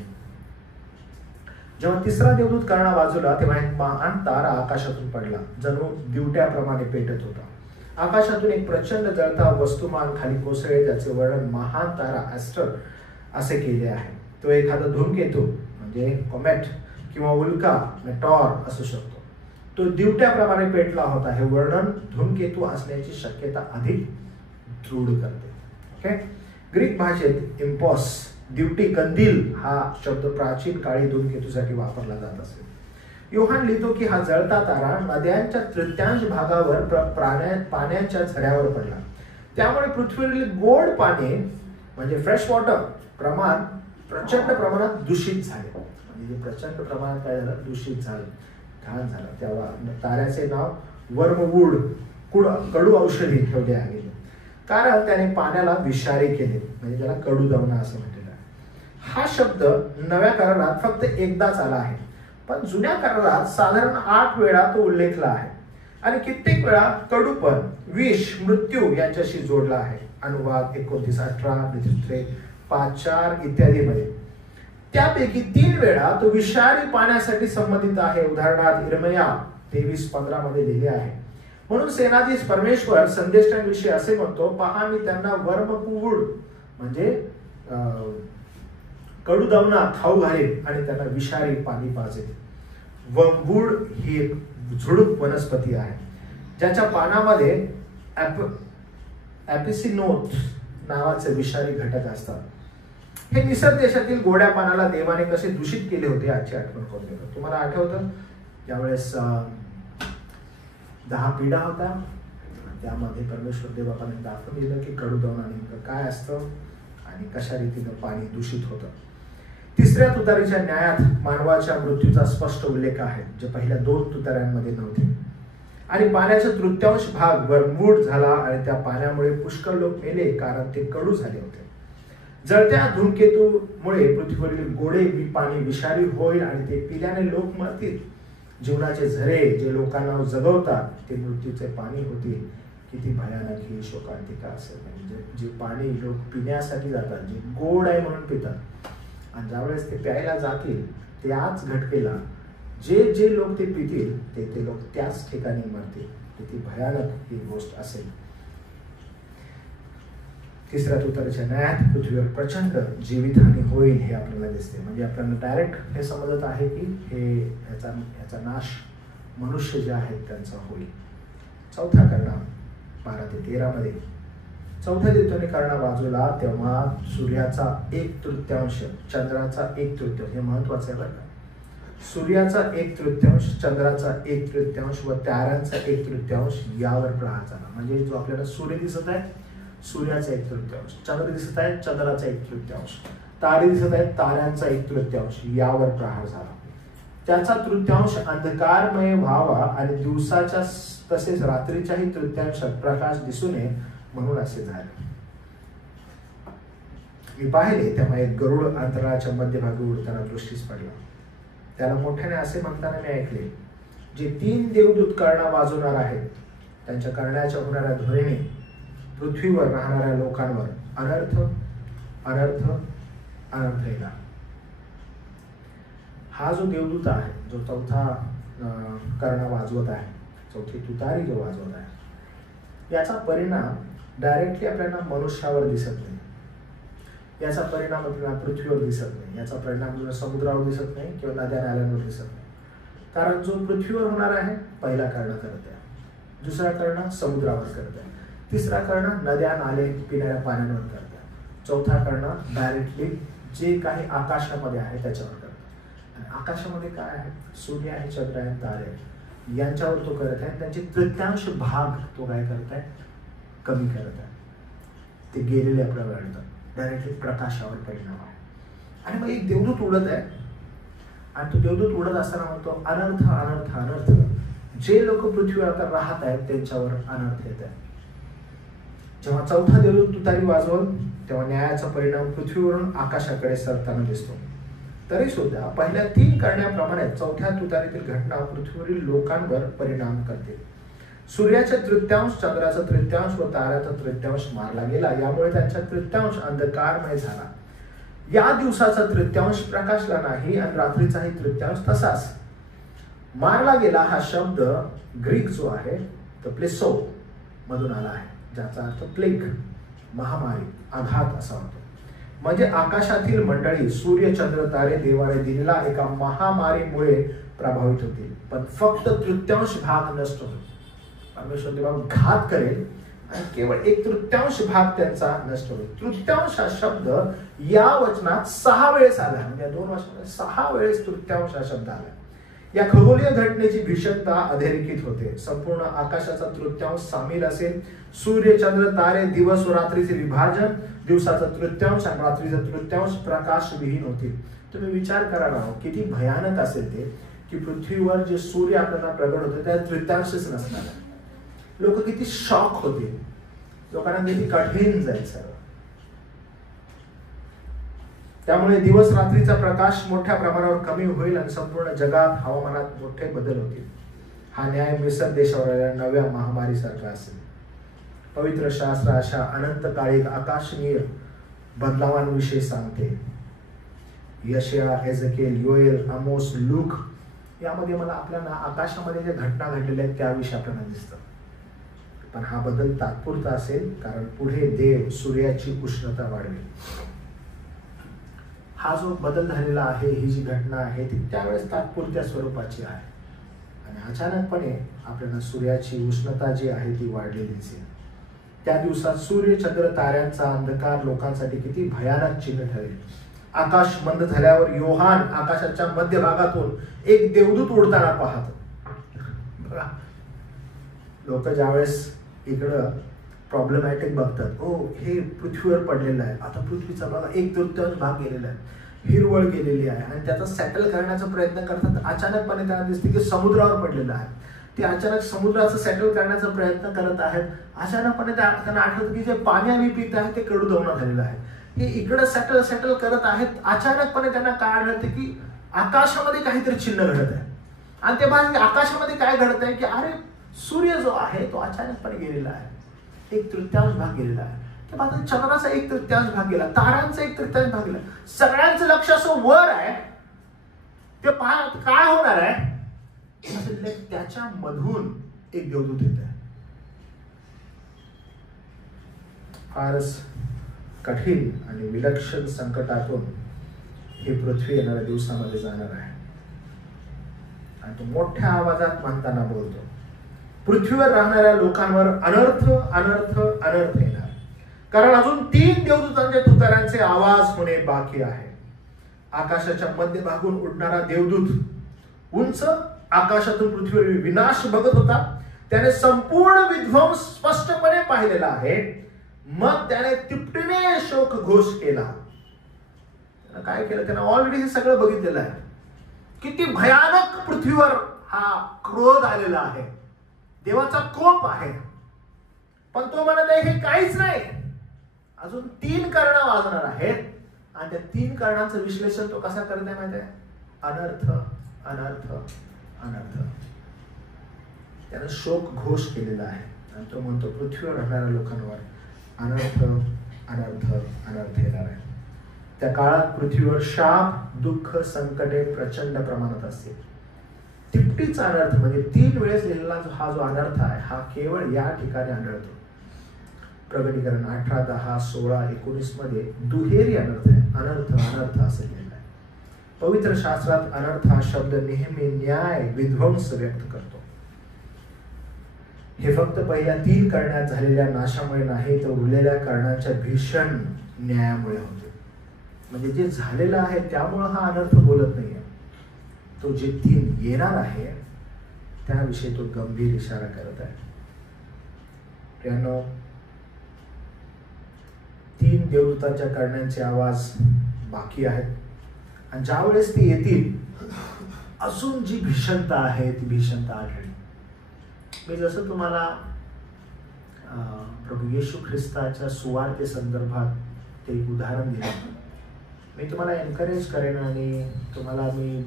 जेव्हा तिसरा देवदूत करणा वाजवला तेव्हा एक महान तारा आकाशातून पडला, जणू दिवट्याप्रमाणे पेटत होता. आकाशातून एक प्रचंड जळता वस्तुमान खाली कोसळले, ज्याचे वर्णन महान तारा ॲस्टर असे केले आहे. तो एखादा धूमकेतू म्हणजे कॉमेट किंवा उल्का मेटॉर असू शकतो. तो दिवट्याप्रमाणे पेटला होता. हे वर्णन धूमकेतू असण्याची शक्यता अधिक दृढ करते. ओके, ग्रीक भाषेत इम्पॉस दिवटी कंदील हा शब्द प्राचीन काळी धूमकेतूसाठी वापरला जात असे. योहान लिहितो की हा जळता तारा नद्यांच्या तृतीयांश भागावर पाण्याच्या झऱ्यावर पडला. त्यामुळे पृथ्वीवरील गोड पाणी म्हणजे फ्रेश वॉटर प्रमाण प्रचंड प्रमाणात दूषित झाले. म्हणजे प्रचंड प्रमाणात काय झालं, दूषित झालं, घाण झालं. तेव्हा ताऱ्याचे नाव वर्मवूड कडू औषधी ठेवले आहे, कारण त्याने पाण्याला विषारी केले, म्हणजे त्याला कडुदवना असं म्हटलेलं आहे. हा शब्द नव्या करारात फक्त एकदाच आला आहे, पण जुन्या करारात साधारण 8 वेळा तो उल्लेखला आहे आणि कित्येक वेळा कडूपण, विष, मृत्यू यांच्याशी जोडला आहे. अनुवाद 29:18, 5:4 इत्यादी मध्ये. त्यापैकी 3 वेळा तो विषारी पाण्यासाठी संबंधित आहे. उदाहरणार्थ इर्मया 23:15 मध्ये लिहिले आहे. म्हणून सेनाधीश परमेश्वर संदेष्टांविषयी असे म्हणतो, पहा मी त्यांना वर्मकुवूड म्हणजे कडुदवना खाऊ घालेल आणि त्यांना विषारी पाणी पाजेल. वर्मवूड ही एक झुडूप वनस्पती आहे, ज्याच्या पानामध्ये ॲपिसिनोथ नावाचे विषारी घटक असतात. हे मिसर देशातील गोड्या पानाला देवाने कसे दूषित केले होते याची आठवण करून देतो. तुम्हाला आठवतं त्यावेळेस 10 पिढा होता, त्यामध्ये परमेश्वर देवाने दाखवून दिलं की कडुदवना नेमकं काय असतं आणि कशा रीतीनं पाणी दूषित होतं. तिसऱ्या तुतारीच्या न्यायात मानवाच्या मृत्यूचा स्पष्ट उल्लेख आहे, जे पहिल्या 2 तुतार्यांमध्ये नव्हते. आणि पाण्याचा तृतीयांश भाग वरमूड झाला आणि त्या पाण्यामुळे पुष्कळ लोक मेले, कारण ते कडू झाले होते. जळत्या धूमकेतूमुळे पृथ्वीवरील गोडे पाणी विषारी होईल आणि ते पिल्याने लोक मरतील. जीवनाचे झरे जे लोकांना जगवतात ते मृत्यूचे पाणी होतील. किती भयानक ही शोकांतिका असेल. म्हणजे जे पाणी लोक पिण्यासाठी जातात, जे गोड आहे म्हणून पितात, आणि ज्यावेळेस ते प्यायला जातील त्याच घटकेला जे जे लोक ते पितील ते लोक त्याच ठिकाणी मरतील. किती भयानक ही गोष्ट असेल. तिसऱ्या तुतारीच्या न्यायात पृथ्वीवर प्रचंड जीवितहानी होईल हे आपल्याला दिसते. म्हणजे आपल्याला डायरेक्ट हे समजत आहे की हे याचा नाश मनुष्य जे आहेत त्यांचा होईल. चौथा करणा 12 ते 13 मध्ये चौथ्या दिवसाने करणा वाजवला तेव्हा सूर्याचा 1/3, चंद्राचा 1/3, हे महत्वाचं आहे बरं का. सूर्याचा 1/3, चंद्राचा 1/3 व ताऱ्यांचा 1/3 यावर प्रहार झाला. म्हणजे जो आपल्याला सूर्य दिसत आहे, सूर्याचा 1/3, चंद्र दिसत आहे, चंद्राचा 1/3, तारे दिसत आहेत, ताऱ्यांचा 1/3 यावर प्रहार झाला. त्याचा तृतीयांश अंधकारमय व्हावा आणि दिवसाच्या तसेच रात्रीच्याही तृतीयांशात प्रकाश दिसू नये म्हणून असे झाले. मी पाहिले तेव्हा एक गरुड अंतराळाच्या मध्यभागी उडताना दृष्टीस पडला. त्याला मोठ्याने असे म्हणताना मी ऐकले, जे 3 देवदूत करणा वाजवणार आहेत त्यांच्या करण्याच्या होणाऱ्या ध्वनीने पृथ्वीवर राहणाऱ्या लोकांवर अनर्थ अनर्थ अनर्थ येणार. हा जो देवदूत आहे, जो चौथा करणा वाजवत आहे, चौथी तुतारी जो वाजवत आहे, याचा परिणाम डायरेक्टली आपल्याला मनुष्यावर दिसत नाही. याचा परिणाम आपल्याला पृथ्वीवर दिसत नाही. याचा परिणाम आपल्याला समुद्रावर दिसत नाही किंवा नद्या नाल्यांवर दिसत नाही. कारण जो पृथ्वीवर होणार आहे पहिला करणा करत आहे, दुसरा करणा समुद्रावर करत आहे, तिसरा करणा नद्या नाले पिणाऱ्या पाण्यावर करत आहे, चौथा करणा डायरेक्टली जे काही आकाशामध्ये आहे त्याच्यावर करत आहे. आणि आकाशामध्ये काय आहे? सूर्य आहे, चंद्र आहे, तारे आहे, यांच्यावर तो करत आहे. त्यांचे तृतीयांश भाग तो काय करत आहे? कमी करत आहे. ते गेलेले आपल्याला वाटतात. डायरेक्टली प्रकाशावर परिणाम आहे. आणि मग एक देवदूत उडत आहे आणि तो देवदूत उडत असताना म्हणतो अनर्थ अनर्थ अनर्थ. जे लोक पृथ्वीवर आता राहत आहेत त्यांच्यावर अनर्थ येत आहे. जेव्हा चौथा देवदूत तुतारी वाजवल तेव्हा न्यायाचा परिणाम पृथ्वीवरून आकाशाकडे सरताना दिसतो. तरी सुद्धा पहिल्या 3 करण्याप्रमाणे चौथ्या तुतारीतील घटना पृथ्वीवरील लोकांवर परिणाम करते. सूर्याचा तृतीयांश, चंद्राचा तृतीयांश व ताऱ्याचा तृतीयांश मारला गेला. यामुळे त्यांचा तृतीयांश अंधकारमय झाला. या दिवसाचा तृतीयांश प्रकाशला नाही आणि रात्रीचाही तृतीयांश तसाच. मारला गेला हा शब्द ग्रीक जो आहे तो प्लेसो मधून आला आहे, ज्याचा अर्थ प्लेग, महामारी, आघात असा होतो. म्हणजे आकाशातील मंडळी सूर्य चंद्र तारे देवाने दिलेला एका महामारीमुळे प्रभावित होतील, पण फक्त तृतीयांश भाग नष्ट होईल. परमेश्वर देवा घात करेल आणि केवळ 1/3 भाग त्यांचा नष्ट होईल. तृतीयांश हा शब्द या वचनात 6 वेळेस आला. म्हणजे 2 वर्षामध्ये 6 वेळेस तृतीयांश हा शब्द आला. या खगोलीय घटनेची भीषणता अधोरेखित होते. संपूर्ण आकाशाचा तृतीयांश सामील असेल. सूर्य चंद्र तारे दिवस व रात्रीचे विभाजन, दिवसाचा तृतीयांश आणि रात्रीचा तृतीयांश प्रकाश विहीन होतील. तुम्ही विचार करा राहो किती भयानक असेल ते की पृथ्वीवर जे सूर्य आपल्याला प्रगट होते त्या तृतीयांशच नसणार. लोक किती शॉक होतील, लोकांना किती कठीण जाईल सर्व. त्यामुळे दिवस रात्रीचा प्रकाश मोठ्या प्रमाणावर कमी होईल आणि संपूर्ण जगात हवामानात मोठे बदल होतील. हा न्याय मिसर देशावर आलेल्या नव्या महामारीसारखा असेल. पवित्र शास्त्र अशा अनंत काळी आकाशनीय बदलावांविषयी सांगते. यशया, एझेकिएल, योएल, आमोस, लूक यामध्ये मला आपल्याला आकाशामध्ये ज्या घटना घडलेल्या आहेत त्याविषयी आपल्याला दिसतं. पण हा बदल तात्पुरता असेल, कारण पुढे देव सूर्याची उष्णता वाढवेल. हा जो बदल झालेला आहे, ही जी घटना आहे ती त्यावेळेस तात्पुरत्या स्वरूपाची आहे आणि अचानकपणे आपल्याला सूर्याची उष्णता जी आहे ती वाढलेली दिसेल. त्या दिवसात सूर्य चंद्र ताऱ्यांचा अंधकार लोकांसाठी किती भयानक चिन्ह ठरेल. आकाश बंद झाल्यावर योहान आकाशाच्या मध्यभागातून एक देवदूत उडताना पाहतो. लोक ज्यावेळेस इकडं प्रॉब्लेमॅटिक बघतात, ओ हे पृथ्वीवर पडलेलं आहे, आता पृथ्वीचा बघा 1/3 भाग गेलेला आहे, हिरवळ गेलेली आहे आणि त्याचा सेटल करण्याचा प्रयत्न करतात. अचानकपणे त्यांना दिसते की समुद्रावर पडलेलं आहे. ते अचानक समुद्राचं सेटल करण्याचा प्रयत्न करत आहेत. अचानकपणे त्यांना आठवतं की जे पाणी आम्ही पित आहे ते कडू दवणं झालेलं आहे. हे इकडे सेटल करत आहेत. अचानकपणे त्यांना काय आढळते की आकाशामध्ये काहीतरी चिन्ह घडत आहे. आणि ते बाहेर आकाशामध्ये काय घडत आहे की अरे सूर्य जो आहे तो अचानकपणे गेलेला आहे. 1/3 भाग गेलेला आहे. त्या बाजूने चंद्राचा 1/3 भाग गेला, तारांचा 1/3 भाग गेला. सगळ्यांचं लक्ष असं वर आहे. ते पाहत काय होणार आहे. त्याच्या मधून एक देवदूत येत आहे. फारच कठीण आणि विलक्षण संकटातून ही पृथ्वी येणाऱ्या दिवसामध्ये जाणार आहे. आणि तो मोठ्या आवाजात म्हणताना बोलतो, पृथ्वीवर राहणाऱ्या लोकांवर अनर्थ अनर्थ अनर्थ येणार, कारण अजून 3 देवदूतांच्या तुताऱ्यांचे आवाज होणे बाकी आहे. आकाशाच्या मध्यभागून उडणारा देवदूत उंच आकाशातून पृथ्वीवर विनाश बघत होता. त्याने संपूर्ण विध्वंस स्पष्टपणे पाहिलेला आहे. मग त्याने तिपटीने शोक घोष केला. काय केलं त्याने? ऑलरेडी हे सगळं बघितलेलं आहे. किती भयानक पृथ्वीवर हा क्रोध आलेला आहे, देवाचा कोप आहे. पण तो म्हणत आहे हे काहीच नाही, अजून 3 कर्ण वाजणार आहेत. आणि त्या 3 कर्णांचं विश्लेषण तो कसा करत आहे माहिती आहे? अनर्थ अनर्थ अनर्थ. त्याने शोक घोष केलेला आहे. आणि तो म्हणतो पृथ्वीवर राहणाऱ्या लोकांवर अनर्थ अनर्थ अनर्थ येणार आहे. त्या काळात पृथ्वीवर शाप, दुःख, संकटे प्रचंड प्रमाणात असतील. तिपटीचा अनर्थ म्हणजे 3 वेळेस लिहिलेला हा जो अनर्थ आहे हा केवळ या ठिकाणी आढळतो. प्रकटीकरण 18, 10, 16, 19 मध्ये दुहेरी अनर्थ आहे. अनर्थ अनर्थ असं लिहिलं आहे. पवित्र शास्त्रात अनर्थ हा शब्द नेहमी न्याय, विध्वंस व्यक्त करतो. हे फक्त पहिल्या 3 करण्यात झालेल्या नाशामुळे नाही, तर उरलेल्या कारणांच्या भीषण न्यायामुळे होते. म्हणजे जे झालेलं आहे त्यामुळे हा अनर्थ बोलत नाहीये. तो जे 3 येणार आहे त्याविषयी तो गंभीर इशारा करत आहे. प्रियांनो, 3 देवदूतांच्या करण्यांचे आवाज बाकी आहेत. आणि ज्या वेळेस ते येतील अजून जी भीषणता आहे ती भीषणता आढळेल. मी जसं तुम्हाला प्रभू येशू ख्रिस्ताच्या सुवार्ते संदर्भात ते एक उदाहरण दिलं, मी तुम्हाला एनकरेज करेन आणि तुम्हाला मी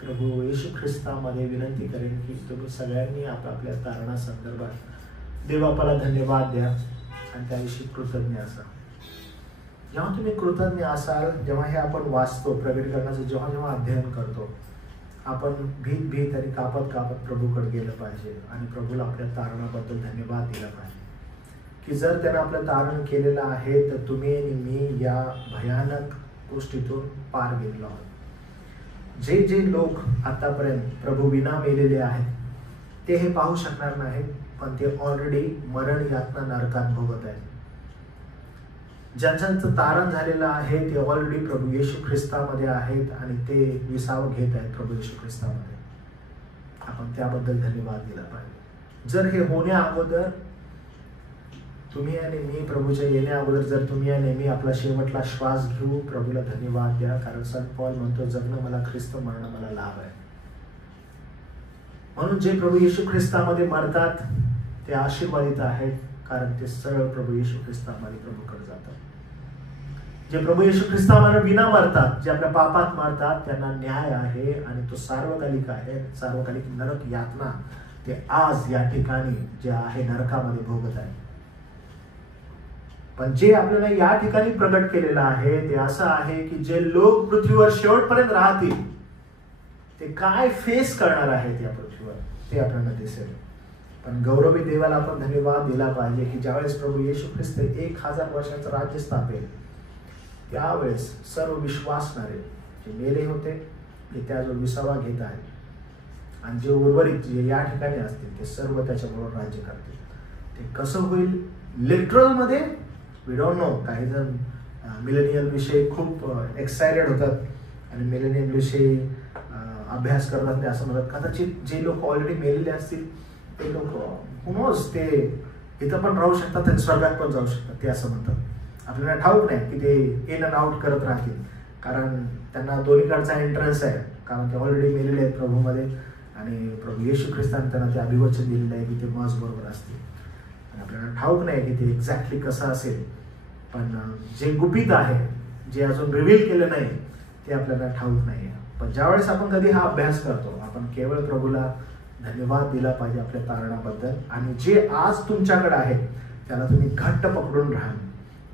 प्रभू येशू ख्रिस्तामध्ये विनंती करेन की तुम्ही सगळ्यांनी आपापल्या कारणासंदर्भात देवबापाला धन्यवाद द्या आणि त्याविषयी कृतज्ञ असा. जेव्हा तुम्ही कृतज्ञ असाल, जेव्हा हे आपण वाचतो प्रकटीकरणाचं, जेव्हा जेव्हा अध्ययन करतो, आपण भीत आणि कापत प्रभूकडे गेलं पाहिजे आणि प्रभूला आपल्या तारणाबद्दल धन्यवाद दिला पाहिजे की जर त्यानं आपलं तारण केलेलं आहे तर तुम्ही आणि मी या भयानक गोष्टीतून पार गेलेलो आहोत. जे जे लोक आतापर्यंत प्रभू विना मेलेले आहेत ते हे पाहू शकणार नाहीत, पण ते ऑलरेडी मरण यातना नरकात भोगत आहेत. ज्यांचं तारण झालेलं आहे ते ऑलरेडी प्रभू येशू ख्रिस्तामध्ये आहेत आणि ते विसावं घेत आहेत प्रभू येशू ख्रिस्तामध्ये. आपण त्याबद्दल धन्यवाद दिला पाहिजे. जर हे होण्या अगोदर तुम्ही आणि मी प्रभूच्या येण्या अगोदर जर तुम्ही आणि मी आपला शेवटला श्वास घेऊ, प्रभूला धन्यवाद द्या. कारण संत पौल म्हणतो जगणं मला ख्रिस्त, मरणं मला लाभ आहे. म्हणून जे प्रभू येशू ख्रिस्तामध्ये मरतात ते आशीर्वादित आहेत, कारण ते सरळ प्रभू येशू ख्रिस्तामध्ये प्रभूकडे जातात. जे प्रभू येशू ख्रिस्तामध्ये विना मरतात, जे आपल्या पापात मरतात, त्यांना न्याय आहे आणि तो सार्वकालिक आहे. सार्वकालिक नरक यातना ते आज या ठिकाणी जे आहे नरकामध्ये भोगत आहे. पण जे आपल्याला या ठिकाणी प्रगट केलेलं आहे ते असं आहे की जे लोक पृथ्वीवर शेवटपर्यंत राहतील ते काय फेस करणार आहेत या पृथ्वीवर ते आपल्याला दिसेल. पण गौरवी देवाला आपण धन्यवाद दिला पाहिजे की ज्यावेळेस प्रभू येशू ख्रिस्त 1000 वर्षाचं राज्य स्थापेल त्यावेळेस सर्व विश्वासणारे जे मेले होते ते त्याजवळ विसावा घेत आहेत आणि जे उर्वरित जे या ठिकाणी असतील ते सर्व त्याच्याबरोबर राज्य करतील. ते कसं होईल लिटरल मध्ये वी डोंट नो. काही जण मिलेनियल विषयी खूप एक्सायटेड होतात आणि मिलेनियल विषयी अभ्यास करतात. ते असं म्हणतात कदाचित जे लोक ऑलरेडी मेलेले असतील ते लोक हुनोज ते इथं पण राहू शकतात आणि स्वर्गात पण जाऊ शकतात. ते असं म्हणतात. आपल्याला ठाऊक नाही की ते इन अँड आउट करत राहतील. कारण त्यांना दोन्हीकडचा एंट्रन्स आहे, कारण ते ऑलरेडी मेलेले आहेत प्रभूमध्ये आणि प्रभू येशू ख्रिस्ताने त्यांना ते अभिवचन दिलेलं आहे की ते माझ बरोबर असतील. आणि आपल्याला ठाऊक नाही की ते एक्झॅक्टली कसं असेल, पण जे गुपित आहे, जे अजून रिव्हील केलं नाही ते आपल्याला ठाऊक नाही आहे. पण ज्यावेळेस आपण कधी हा अभ्यास करतो, आपण केवळ प्रभूला धन्यवाद दिला पाहिजे आपल्या तारणाबद्दल. आणि जे आज तुमच्याकडे आहे त्याला तुम्ही घट्ट पकडून राहा.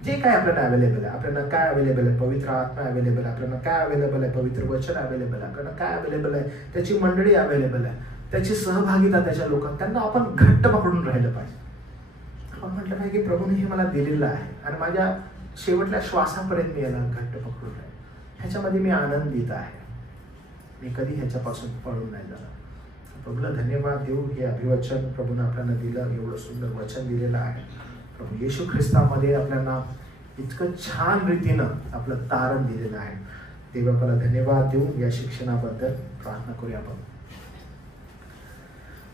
जे काय आपल्याला अवेलेबल आहे, आपल्याला काय अवेलेबल आहे, पवित्र आत्मा अवेलेबल आहे, आपल्याला काय अवेलेबल आहे, पवित्र वचन अवेलेबल आहे, आपल्याला काय अवेलेबल आहे, त्याची मंडळी अवेलेबल आहे, त्याची सहभागिता त्याच्या लोकांना, त्यांना आपण घट्ट पकडून राहिलं पाहिजे. आपण म्हटलं पाहिजे की प्रभूने हे मला दिलेलं आहे आणि माझ्या शेवटल्या श्वासापर्यंत मी याला घट्ट पकडून राहील, ह्याच्यामध्ये मी आनंदित आहे, मी कधी ह्याच्यापासून पळून नाही जाणार. प्रभूला धन्यवाद देऊ. हे अभिवचन प्रभूने आपल्याला दिलं, एवढं सुंदर वचन दिलेलं आहे. प्रभू येशू ख्रिस्तामध्ये आपल्याला इतकं छान रीतीनं आपलं तारण दिलेलं आहे. देवाला धन्यवाद देऊ. या शिक्षणाबद्दल प्रार्थना करूया आपण.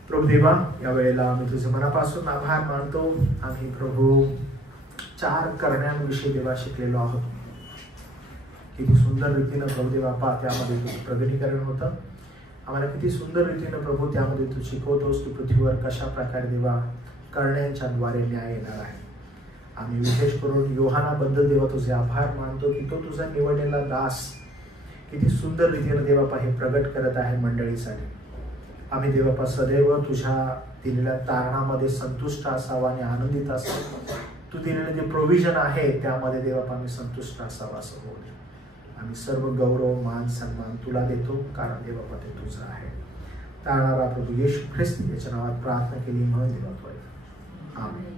प्रभू देवा, या वेळेला आम्ही तुझे मनापासून आभार मानतो. आम्ही प्रभू 4 करण्यांविषयी देवा शिकलेलो आहोत. किती सुंदर रीतीनं प्रभू देवा त्यामध्ये तुझं प्रगटीकरण होतं. आम्हाला किती सुंदर रीतीनं प्रभू त्यामध्ये तू शिकवतोस की पृथ्वीवर कशा प्रकारे देवा करण्यांच्या द्वारे न्याय येणार आहे. आम्ही विशेष करून योहानाबद्दल देवा तुझे आभार मानतो की तो तुझा निवडलेला दास किती सुंदर रीतीने देवापा हे प्रगट करत आहे मंडळीसाठी. आम्ही देवापा सदैव तुझ्या दिलेल्या तारणामध्ये संतुष्ट असावा आणि आनंदित असावा. तू दिलेले जे प्रोव्हिजन आहे त्यामध्ये देवापा आम्ही संतुष्ट असावा असं होईल. आम्ही सर्व गौरव मान सन्मान तुला देतो, कारण देवापा ते तुझं आहे. तारणारा प्रभू येशू ख्रिस्त याच्या नावात प्रार्थना केली म्हणून देवा. आमेन.